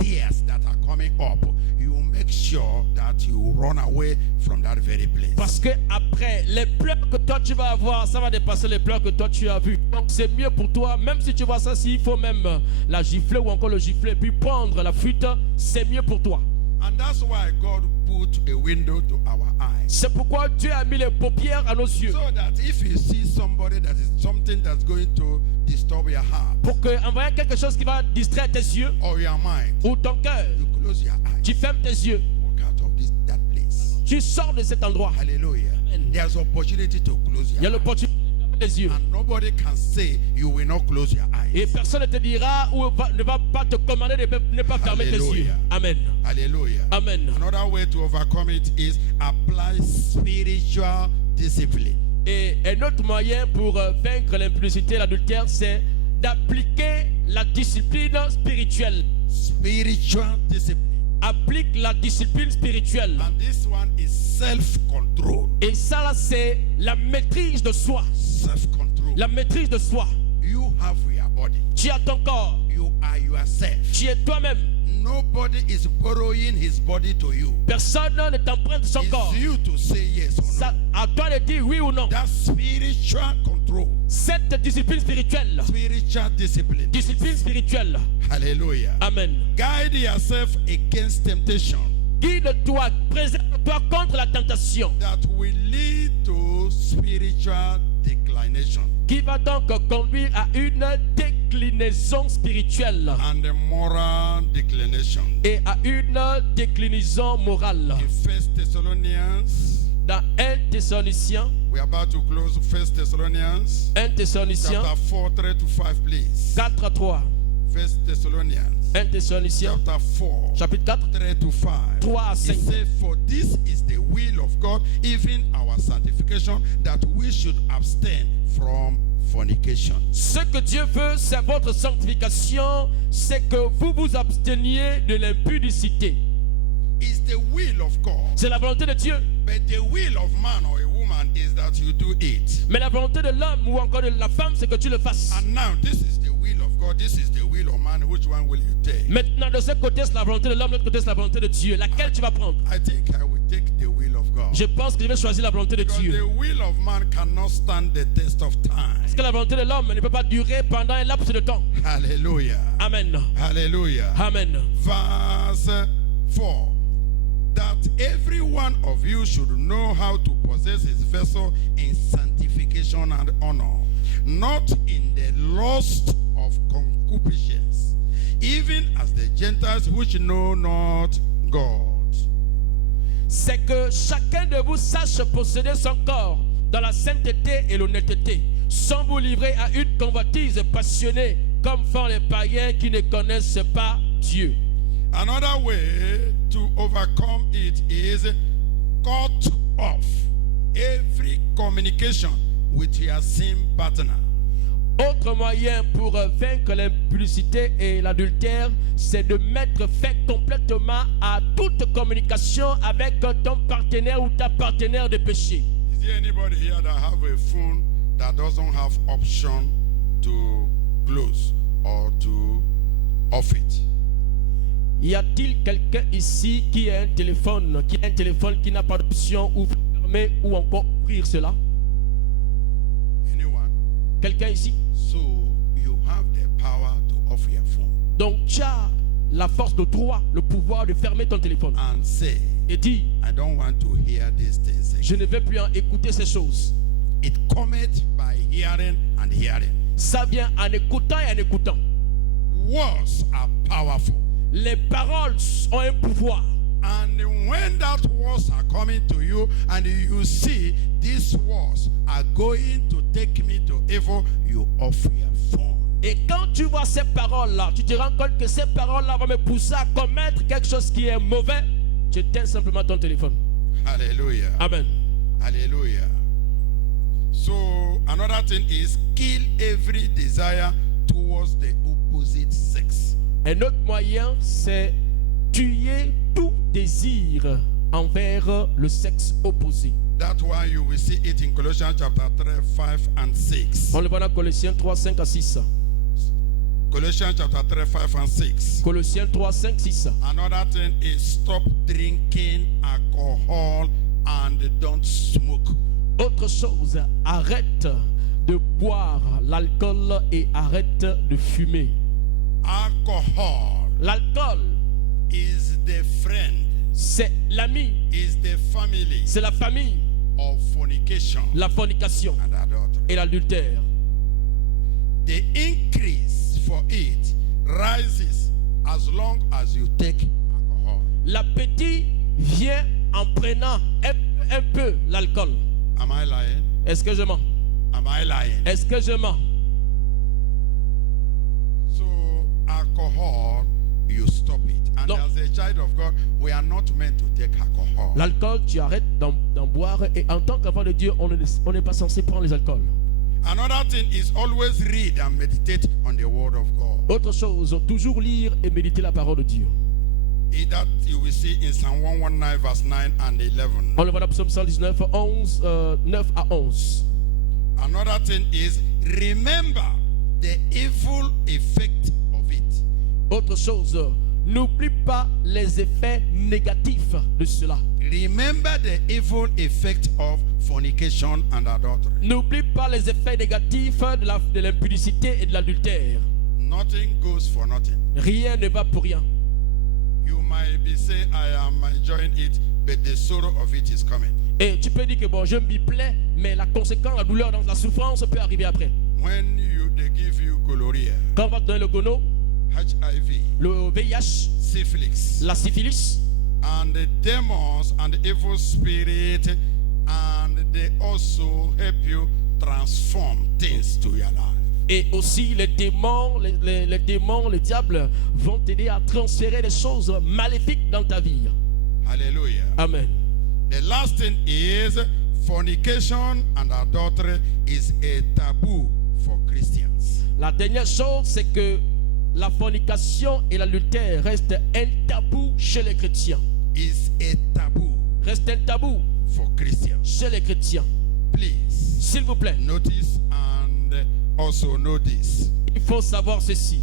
tears that are coming up. You make sure that you run away from that very place. Parce que après, les pleurs que toi tu vas avoir, ça va dépasser les pleurs que toi tu as vus. Donc c'est mieux pour toi, même si tu vois ça, s'il faut même la gifler ou encore le gifler, puis prendre la fuite, c'est mieux pour toi. And that's why God put a window to our eyes. C'est pourquoi Dieu a mis les paupières à nos yeux. So that if you see somebody that is something that's going to disturb your heart Pour que, en voyant quelque chose qui va distraire tes yeux or your mind, ou ton cœur, you close your eyes. tu fermes tes yeux. Walk out of that place. Tu sors de cet endroit. Hallelujah. There's opportunity to close Il y a your eyes. l'opportunité de fermer les yeux. And nobody can say you will not close your Et eyes. personne ne te dira ou ne va pas te commander de ne pas fermer tes Alléluia. yeux. Amen. Hallelujah. Amen. Another way to overcome it is apply spiritual discipline. Et un autre moyen pour vaincre l'impudicité et l'adultère, c'est d'appliquer la discipline spirituelle. Spiritual discipline. Applique la discipline spirituelle. And this one is self-control. Et ça, là, c'est la maîtrise de soi. Self-control. La maîtrise de soi. You have your body. Tu as ton corps. You are yourself. Tu es toi-même. Nobody is borrowing his body to you. Personne ne t'emprunte son corps. It's you to say yes or Ça, no. à toi de dire oui ou non. That spiritual control. Cette discipline spirituelle. Spiritual discipline. Discipline spirituelle. Hallelujah. Amen. Guide yourself against temptation Guide-toi, préserve-toi contre la tentation that will lead to spiritual declination qui va donc conduire à une déclinaison spirituelle and a moral declination. et à une déclinaison morale. In 1 Thessalonians, Dans 1 Thessaloniciens, we're about to close 1 Thessalonians 1 Thessaloniciens chapter 4, 3 to 5, please. 4 à 3. 1 Thessalonians 1 Thessaloniciens, chapter 4, chapitre 4, 3 to 5. 3 à He 5. said, for this is the will of God, even our sanctification, that we should abstain from fornication. Ce que Dieu veut, c'est votre sanctification, c'est que vous vous absteniez de l'impudicité. It's the will of God. C'est la volonté de Dieu. But the will of man or a woman is that you do it. Mais la volonté de l'homme ou encore de la femme, c'est que tu le fasses. And now this is the will of God. God, this is the will of man, which one will you take? Maintenant, de ce côté, c'est la volonté de l'homme, de l'autre côté, c'est la volonté de Dieu. Laquelle tu vas prendre? I think I will take the will of God. Je pense que je vais choisir la volonté de Because Dieu. the will of man cannot stand the test of time. Parce que la volonté de l'homme ne peut pas durer pendant un laps de temps. Hallelujah. Amen. Hallelujah. Amen. Verse 4. That every one of you should know how to possess his vessel in sanctification and honor, not in the lust of concupiscence, even as the Gentiles which know not God. C'est que chacun de vous sache posséder son corps dans la sainteté et l'honnêteté, sans vous livrer à une convoitise passionnée, comme font les païens qui ne connaissent pas Dieu. Another way to overcome it is cut off every communication with your sin partner. Autre moyen pour vaincre l'impudicité et l'adultère, c'est de mettre fin complètement à toute communication avec ton partenaire ou ta partenaire de péché. Is there anybody here that have a phone that doesn't have option to close or to off it? Y a-t-il quelqu'un ici qui a un téléphone qui n'a pas d'option ou fermer ou encore ouvrir cela? Anyone? Quelqu'un ici? So you have the power to off your phone Donc tu as la force, le droit, le pouvoir de fermer ton téléphone and say, et dis, I don't want to hear these things je again. ne vais plus en écouter ces choses. It cometh by hearing and hearing. Ça vient en écoutant et en écoutant. Words are powerful. Les paroles ont un pouvoir. And when that words are coming to you and you see these words are going to take me to evil, you off your phone. Et quand tu vois ces paroles-là, tu te rends compte que ces paroles-là vont me pousser à commettre quelque chose qui est mauvais. Tu éteins simplement ton téléphone. Hallelujah. Amen. Hallelujah. So another thing is kill every desire towards the opposite sex. Un autre moyen, c'est tuer tout désir envers le sexe opposé. That's why you will see it in Colossians chapter 3, 5 and 6. On le voit dans Colossiens 3, 5 à 6. Colossians chapter 3, 5 and 6. Colossiens 3, 5, 6. Another thing is stop drinking alcohol and don't smoke. Autre chose, arrête de boire l'alcool et arrête de fumer. Alcohol L'alcool, is the friend, c'est l'ami, is the family c'est la famille, of fornication la fornication and adultery. et l'adultère. The increase for it rises as long as you take alcohol. L'appétit vient en prenant un peu l'alcool. Am I lying? Est-ce que je mens? Am I lying? Est-ce que je mens? So alcohol, you stop it. And No. as a child of God, we are not meant to take alcohol. L'alcool, tu arrêtes d'en boire et en tant qu'enfant de Dieu, on n'est pas censé prendre les alcools. Another thing is always read and meditate on the word of God. Autre chose, toujours lire et méditer la parole de Dieu. That you will see in Psalm 119 verse 9 and 11. On le voit dans Psaume 119, 9 à 11. Another thing is remember the evil effect of it. Autre chose, n'oublie pas les effets négatifs de cela. Remember the evil effect of fornication and adultery. N'oublie pas les effets négatifs de l'impudicité et de l'adultère. Nothing goes for nothing. Rien ne va pour rien. You might be saying, I am enjoying it, but the sorrow of it is coming. Et tu peux dire que bon, je m'y plais, mais la conséquence, la douleur, la souffrance peut arriver après. When they give you gonorrhea, Quand on va te donner le gono, HIV, le VIH, syphilis, la syphilis, and the demons and the evil spirit, and they also help you transform things to your life. et aussi les démons, les démons, les diables vont t'aider à transférer des choses maléfiques dans ta vie. Hallelujah. Amen. The last thing is fornication and adultery is a taboo for Christians. La dernière chose, c'est que la fornication et l'adultère restent un tabou chez les chrétiens. Is a taboo Reste un tabou for Christians. chez les chrétiens. Please S'il vous plaît, notice and also know this. Il faut savoir ceci.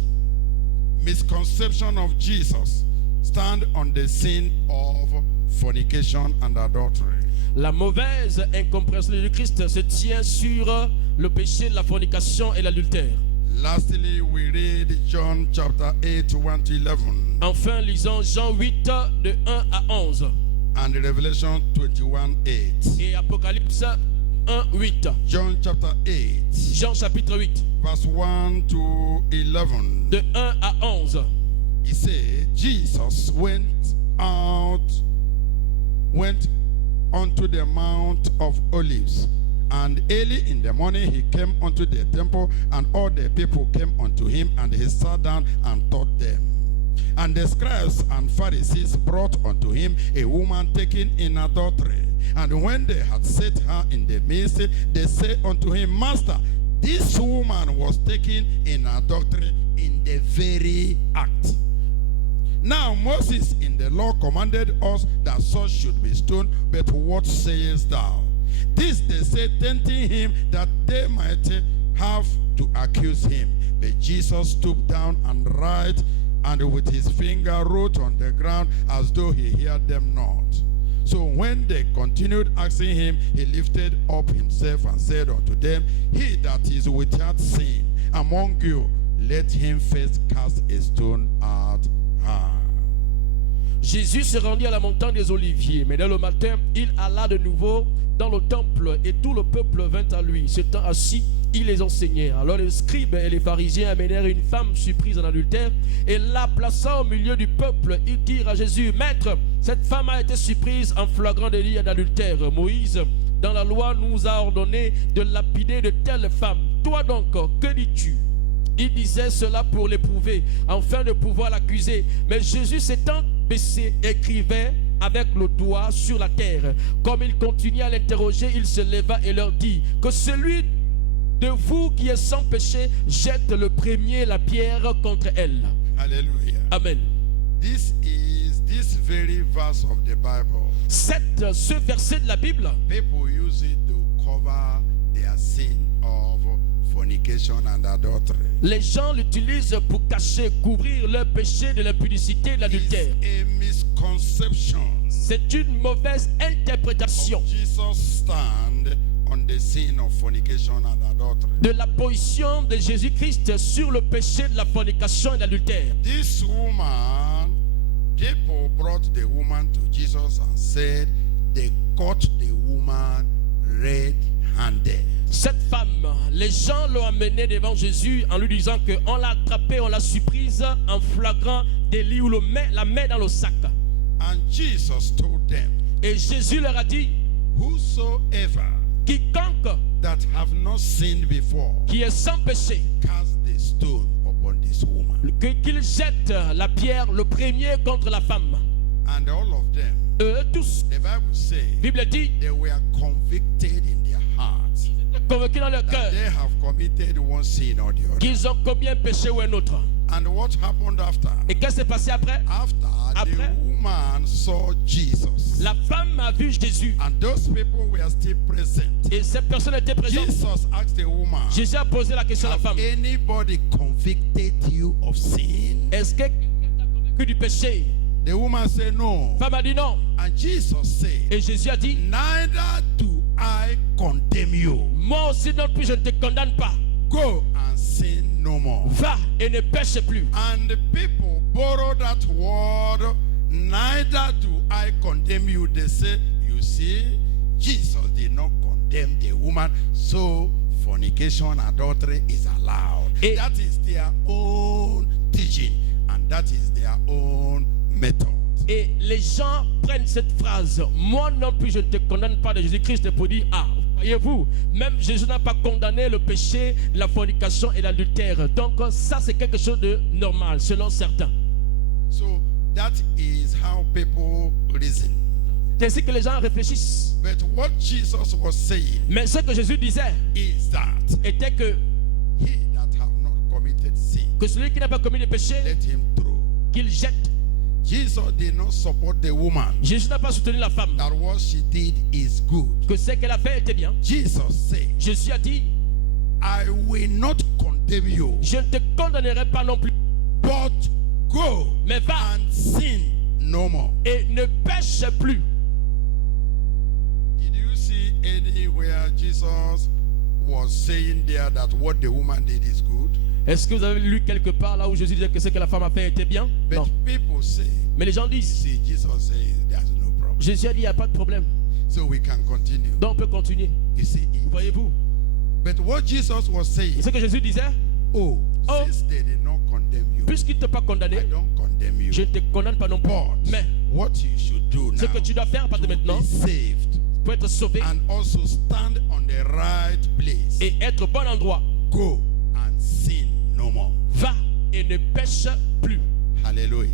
Misconception of Jesus stand on the sin of fornication and adultery. La mauvaise incompréhension de Christ se tient sur le péché de la fornication et l'adultère. Lastly, we read John chapter 8, 1 to 11. Enfin, lisons Jean 8, de 1 à 11. And Revelation 21, 8. Et Apocalypse 1, 8. John chapter 8, Jean chapitre 8, verse 1 to 11. de 1 à 11. He said, Jesus went unto the Mount of Olives. And early in the morning he came unto the temple, and all the people came unto him, and he sat down and taught them. And the scribes and Pharisees brought unto him a woman taken in adultery. And when they had set her in the midst, they said unto him, Master, this woman was taken in adultery in the very act. Now Moses in the law commanded us that such should be stoned, but what sayest thou? This they said, tempting him that they might have to accuse him. But Jesus stooped down and wrote, and with his finger wrote on the ground as though he heard them not. So when they continued asking him, he lifted up himself and said unto them, He that is without sin among you, let him first cast a stone at her. Jésus se rendit à la montagne des Oliviers, mais dès le matin, il alla de nouveau dans le temple, et tout le peuple vint à lui. S'étant assis, il les enseignait. Alors les scribes et les pharisiens amenèrent une femme surprise en adultère, et la plaçant au milieu du peuple, ils dirent à Jésus, Maître, cette femme a été surprise en flagrant délit d'adultère. Moïse, dans la loi, nous a ordonné de lapider de telles femmes. Toi donc, que dis-tu? Il disait cela pour l'éprouver, afin de pouvoir l'accuser. Mais Jésus s'étant baissé, écrivait avec le doigt sur la terre. Comme il continuait à l'interroger, il se leva et leur dit, que celui de vous qui est sans péché jette le premier la pierre contre elle. Hallelujah. Amen. This very verse of the Bible. Ce verset de la Bible, People use it to cover their sin of fornication and adultery. les gens l'utilisent pour cacher, couvrir leur péché de l'impudicité et de l'adultère. It's a misconception. C'est une mauvaise interprétation Jesus stand on the sin of fornication and adultery. de la position de Jésus-Christ sur le péché de la fornication et de l'adultère. This woman, people brought the woman to Jesus and said they caught the woman red-handed. Cette femme, les gens l'ont amenée devant Jésus en lui disant qu'on l'a attrapée, on l'a surprise en flagrant délit ou la main dans le sac. And Jesus told them, Et Jésus leur a dit, whosoever quiconque that have not sinned before, qui est sans péché, cast the stone upon this woman. qu'il jette la pierre le premier contre la femme. And all of them, Eux tous, the Bible says, la Bible dit, they were convicted in their hearts convaincus dans leur that cœur they have committed one sin or the other. qu'ils ont commis un péché ou un autre. And what happened after? Et qu'est-ce qui s'est passé après? After the woman saw Jesus, La femme a vu Jésus and those people were still present. et ces personnes étaient présentes. Jesus asked the woman, Jésus a posé la question à la have femme. anybody convicted you of sin? Est-ce que quelqu'un t'a convaincu du péché? The woman said no. La femme a dit non. And Jesus said, Et Jésus a dit, neither do I condemn you. moi aussi non plus je ne te condamne pas. Go and sin no more. Va et ne pêche plus. And the people borrow that word, neither do I condemn you. They say, you see, Jesus did not condemn the woman, so fornication, adultery is allowed. That is their own teaching, and that is their own method. Et les gens prennent cette phrase, moi non plus je ne te condamne pas, de Jésus-Christ, pour dire, ah, voyez-vous, même Jésus n'a pas condamné le péché, la fornication et l'adultère. Donc ça c'est quelque chose de normal selon certains. So that is how people reason. C'est ainsi que les gens réfléchissent. But what Jesus was saying Mais ce que Jésus disait is that était que he that have not committed sin, celui qui n'a pas commis de péché, let him throw. qu'il jette. Jesus did not support the woman. Jésus n'a pas soutenu la femme. That what she did is good. Que ce qu'elle a fait était bien. Jesus said, Jésus a dit, I will not condemn condemn you. Je ne te condamnerai pas non plus. But go Mais va and sin no more. et ne pêche plus. Did you see anywhere Jesus was saying there that what the woman did is good? Est-ce que vous avez lu quelque part là où Jésus disait que ce que la femme a fait était bien? But Non. people say, Mais les gens disent, see, Jesus says there's no problem. Jésus a dit, il n'y a pas de problème. So we can continue. Donc on peut continuer. You see it. Voyez-vous? But what Jesus was saying, Ce que Jésus disait, oh, Oh. since they did not condemn you, puisqu'il ne t'a pas condamné, I don't condemn you. je ne te condamne pas non plus. But Mais what you should do ce now que tu dois faire à partir de to maintenant be saved pour être sauvé and also stand on the right place, et être au bon endroit, go and sin no more. va et ne pêche plus. Hallelujah.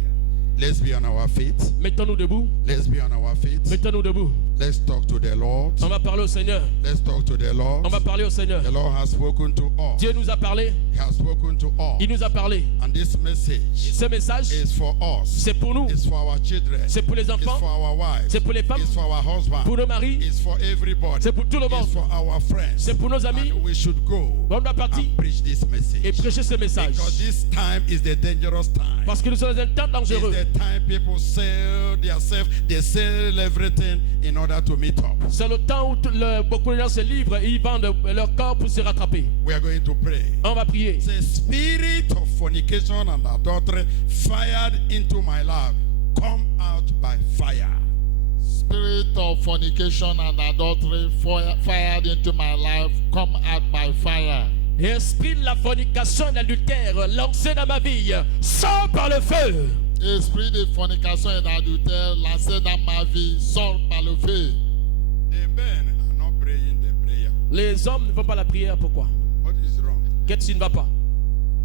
Let's be on our feet. Mettons-nous debout. Let's be on our feet. Mettons-nous debout. Let's talk to the Lord. On va parler au Seigneur. Let's talk to the Lord. On va parler au Seigneur. The Lord has spoken to us. Dieu nous a parlé. He has spoken to us. Il nous a parlé. And this message Ce message, is for us. c'est pour nous. It's for our children. C'est pour les It's enfants. for our wives. C'est pour les femmes. It's for our husbands. Pour nos maris. It's for everybody. C'est pour tout le monde. It's for our friends. C'est pour nos amis. And we should go On doit partir and preach this message. et prêcher ce message. Because this time is the dangerous time. Parce que nous sommes dans un temps It's dangereux. the time people sell themselves, they sell everything in order to meet up. C'est le temps où beaucoup de gens se livrent et ils vendent leur corps pour se rattraper. We are going to pray. On va prier. The spirit of fornication and adultery fired into my life, come out by fire. Spirit of fornication and adultery fired into my life, come out by fire. Esprit de la fornication et de l'adultère lancé dans ma vie, sors par le feu. Esprit de fornication et d'adultère lancé dans ma vie, sort par le feu. The men are not praying the prayer. Les hommes ne font pas la prière, pourquoi? What is wrong? Qu'est-ce qui ne va pas?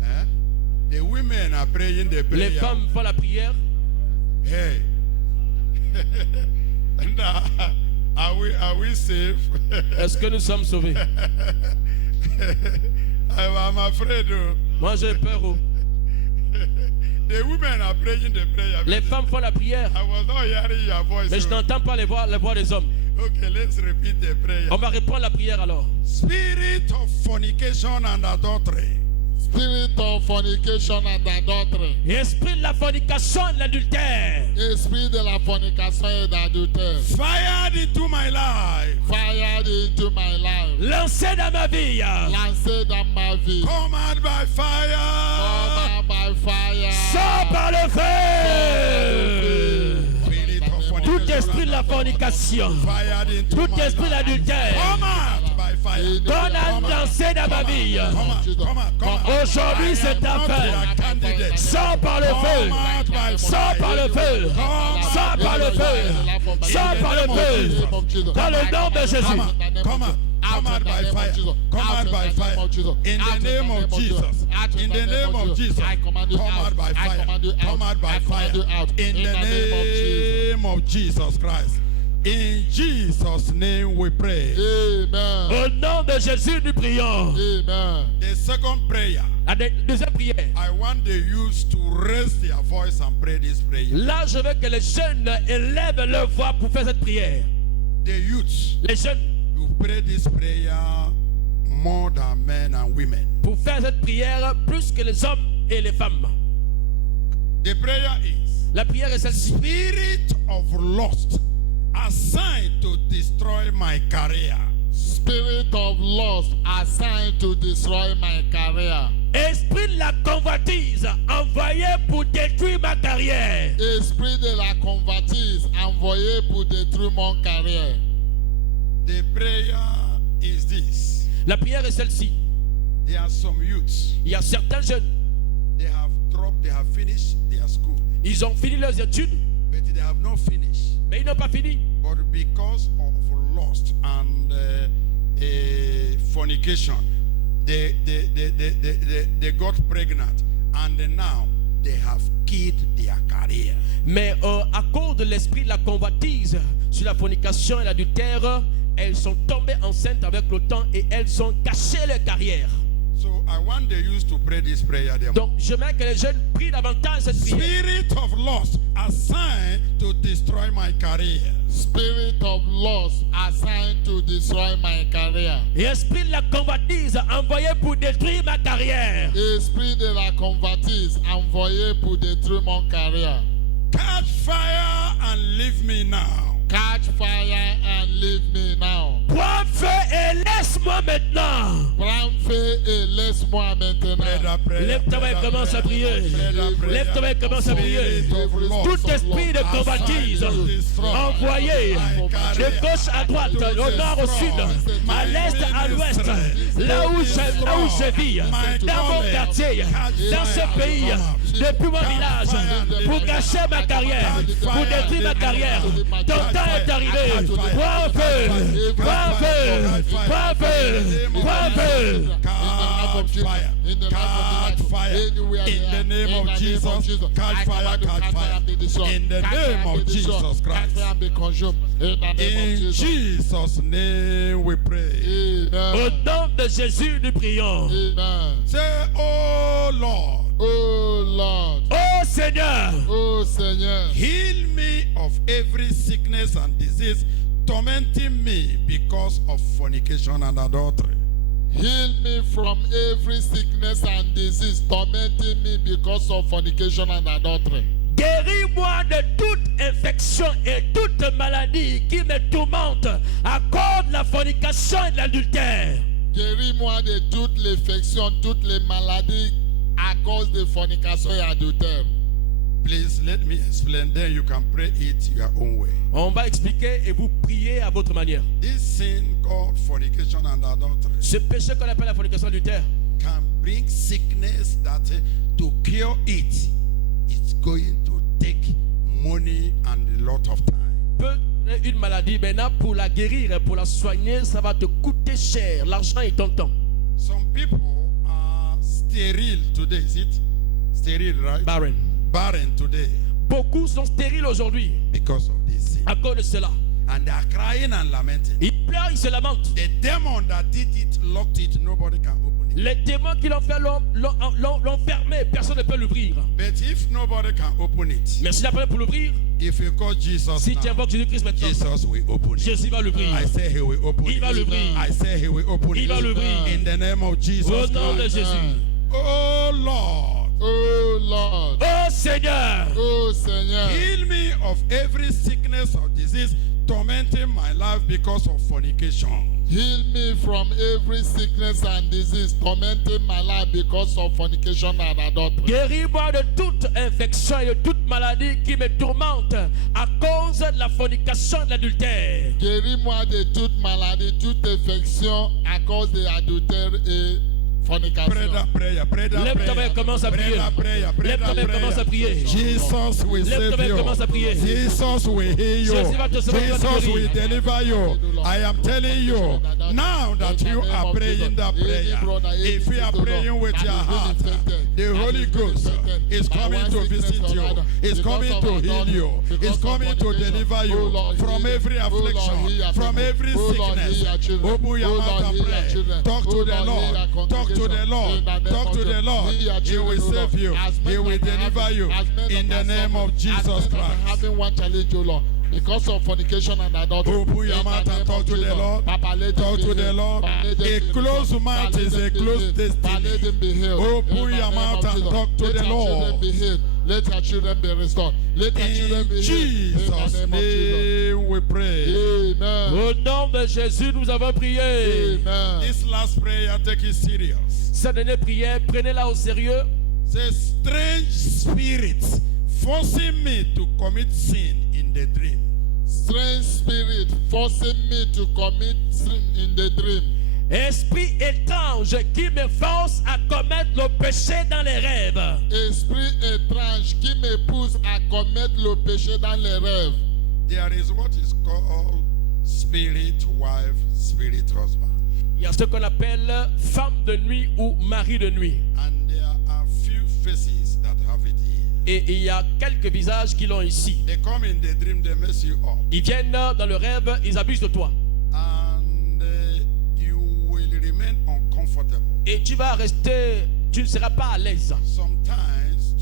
Eh? The women are praying the prayer. Les femmes font la prière. Hey. And, are we safe? Est-ce que nous sommes sauvés? I'm afraid. Moi j'ai peur. Oh. The women are praying the prayer. Les femmes font la prière. I was not hearing your voice. Mais je n'entends pas les voix des hommes. Okay, let's repeat the prayer. On va répondre la prière alors. Spirit of fornication and adultery. Spirit of fornication and adultery. Esprit de la fornication et de l'adultère. Esprit de la fornication et d'adultère. Fired into my life. Fired into my life. Lancé dans ma vie. Lancé dans ma vie. Come out by fire. Come out by fire. Sors par le feu. Spirit of Tout fornication esprit de la and fornication. fired into Tout my esprit life. d'adultère. Come out by fire. Qu'on a lancé dans ma vie. Come out, come out, come out. Aujourd'hui c'est ta Not fin. your candidate. Sors par le feu. Come out by Sors par le feu. Sors par le feu. Sors par le feu. Dans le nom de Jésus. Come out, come out. Come out by fire. Come out by fire. In the name of Jesus. In the name of Jesus. Come out by fire. Come out by fire. In the name of Jesus Christ. In Jesus' name we pray. Amen. Au nom de Jésus, nous prions. Amen. The second prayer, La deuxième prière. I want the youth to raise their voice and pray this prayer. Là, je veux que les jeunes élèvent leur voix pour faire cette prière. The youth, Les jeunes, you pray this prayer more than men and women. pour faire cette prière plus que les hommes et les femmes. The prayer is, La prière est celle-ci. Spirit of lust assigned to destroy my career. Spirit of lust assigned to destroy my career. Esprit de la convoitise envoyé pour détruire ma carrière. Esprit de la convoitise envoyé pour détruire mon carrière. The prayer is this. La prière est celle-ci. There are some youths, Il y a certains jeunes, they have finished their school, ils ont fini leurs études, but they have not finished. mais ils n'ont pas fini. But because of lust and fornication, they got pregnant, and now they have killed their career. Mais à cause de l'esprit de la convoitise sur la fornication et l'adultère, elles sont tombées enceintes avec le temps et elles ont gâché leur carrière. So I want the youth to pray this prayer. Donc, j'aimerais que les jeunes prient davantage cette prière. Spirit of lust assigned to destroy my career. Spirit of loss assigned to destroy my career. Et esprit de la convoitise envoyé pour détruire ma carrière. Esprit de la convoitise envoyé pour détruire mon carrière. Catch fire and leave me now. Catch fire and leave me now. Prends feu et laisse-moi maintenant. Prends feu et laisse-moi maintenant. Lève-toi et commence à prier. Lève-toi et commence à prier. Tout esprit de convoitise envoyé de gauche à droite, au nord, au sud, à l'est, à l'ouest, là où je vis, dans mon quartier, dans ce pays, depuis mon village, pour gâcher ma carrière, pour détruire ma carrière. Ton temps est arrivé. Prends feu, prends feu, prends feu, prends feu. Catch fire in the name of Jesus. Catch fire, catch fire in the name of Jesus Christ. In Jesus' name we pray. Au nom de Jésus, nous prions. Say, oh Lord. Oh Lord. Oh Seigneur. Oh Seigneur. Heal me of every sickness and disease tormenting me because of fornication and adultery. Heal me from every sickness and disease tormenting me because of fornication and adultery. Guéris-moi de toute infection et toute maladie qui me tourmente à cause de la fornication et de l'adultère. Guéris-moi de toute l'infection, toutes les maladies à cause de fornication et adultère. Please let me explain, then you can pray it your own way. On va expliquer et vous priez à votre manière. This sin called fornication and adultery Ce péché qu'on appelle la fornication et l'adultère can bring sickness that to cure it, it's going to take money and a lot of time. peut donner une maladie, maintenant pour la guérir, pour la soigner, ça va te coûter cher, l'argent et ton temps. Some people are sterile today, is it? Sterile, right? Barren. Barren today Beaucoup sont stériles aujourd'hui because of this sin. à cause de cela. And they are crying and lamenting. Ils pleurent, ils se lamentent. The demon that did it, locked it, nobody can open it. Les démons qui l'ont fait l'ont fermé, personne ne peut l'ouvrir. But if nobody can open it, Mais s'il a pas pour l'ouvrir, if you call Jesus si tu now, invoques Jésus-Christ maintenant, Jesus will open it. Jésus va l'ouvrir. I say he will open Il it. va l'ouvrir. I say he will open Il it. va l'ouvrir. In the name of Jesus Au nom de Christ. Jésus. Oh Lord, Oh Lord. Oh Seigneur, Oh Seigneur. heal me of every sickness or disease tormenting my life because of fornication. Heal me from every sickness and disease tormenting my life because of fornication and adultery. guéris-moi de toute infection et de toute maladie qui me tourmente à cause de la fornication et de l'adultère. Guéris-moi de toute maladie, toute infection à cause de l'adultère et fornication. Pray that prayer, pray that Lève-toi prayer. et commence à Pray prier. that prayer, pray Lève-toi that et commence à prayer. prier. Jesus will Lève-toi save et commence à prier. you. Jesus will heal you. Jésus va te sauver, va te Jesus guérir. will deliver you. I am telling you, now that you are praying that prayer, if you are praying with your heart, the Holy Ghost is coming to visit you. Is coming to heal you. Is coming to deliver you from every affliction, from every sickness. Open your mouth and pray. Talk to the Lord. Talk to the Lord. Talk to the Lord. He will save you. He will deliver you in the name of Jesus Christ. Having one challenge, O Lord. Because of fornication and adultery. Open your mouth and talk to the Lord. Talk to the Lord. A closed mouth is a closed destiny. Open your mouth and talk to the Lord. Let our children be restored. Let our children In be healed. In Jesus' the name of Jesus. name we pray. Amen. Au nom de Jésus, nous avons prié. Amen. This last prayer, take it serious. Cette dernière prière, prenez-la au sérieux. Say, strange spirits forcing me to commit sin in the dream. Strange spirit forcing me to commit sin in the dream. Esprit étrange qui me force à commettre le péché dans les rêves. Esprit étrange qui me pousse à commettre le péché dans les rêves. There is what is called spirit wife, spirit husband. Il y a ce qu'on appelle femme de nuit ou mari de nuit. And there are few faces that have it here. Et il y a quelques visages qui l'ont ici. They come in the dream, they mess you up. Ils viennent dans le rêve, ils abusent de toi. And you will remain uncomfortable. Et tu vas rester, tu ne seras pas à l'aise. Sometimes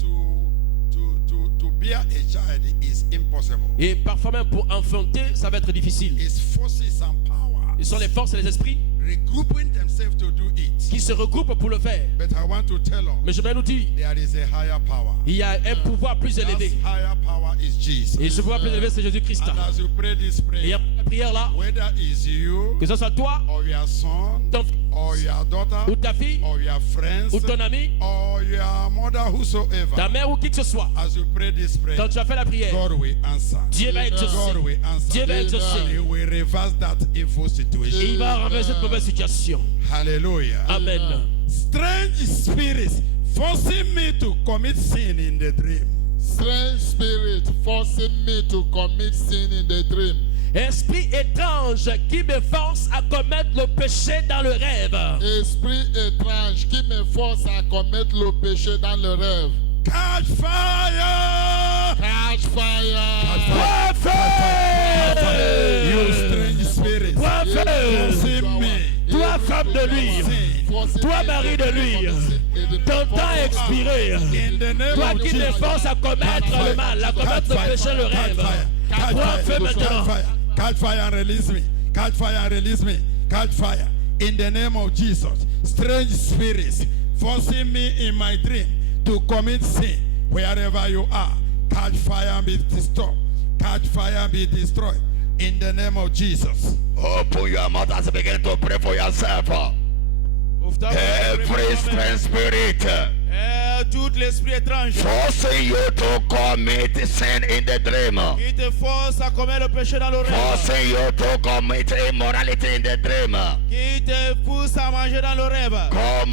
to bear a child is impossible. Et parfois même pour enfanter, ça va être difficile. It's forces and powers Ce sont les forces et les esprits regrouping themselves to do it. qui se regroupent pour le faire. But I want to tell us Mais je vais nous dire, there is a higher power. il y a un pouvoir plus That élevé. higher power is Jesus. Et ce pouvoir plus élevé, c'est Jésus-Christ. And as you pray this Et prayer, après la prière là, whether it's you que ce soit toi, or your son ton fils, or your daughter ou ta fille, or your friends ou ton ami, or your mother, ta whosoever, mère ou qui que ce soit, as you pray this prayer, quand tu as fait la prière, God will answer. Dieu va exaucer. God will Dieu answer. va exaucer. He will reverse that evil Et situation. il va renverser cette mauvaise situation. Hallelujah. Amen. Strange spirits forcing me to commit sin in the dream. Strange spirit forcing me to commit sin in the dream. Esprit étrange qui me force à commettre le péché dans le rêve. Esprit étrange qui me force à commettre le péché dans le rêve. Catch fire! Catch fire! Toi feu! You strange spirits Toi feu! forcing me. Toi femme de lui! Toi mari de lui! Ton temps est expiré! In the name Toi of qui me Jesus. force à commettre le mal, à commettre le péché, le rêve. Toi feu maintenant! Catch fire and release me. Catch fire and release me. Catch fire. In the name of Jesus. Strange spirits forcing me in my dream to commit sin. Wherever you are, catch fire and be destroyed. Catch fire and be destroyed. In the name of Jesus. Open your mouth and begin to pray for yourself. Every strange spirit Tout l'esprit étrange forcing you to commit sin in the dream, qui te force à commettre le péché dans le rêve, forcing you to commit immorality in the dream. qui te pousse à manger dans le rêve. Come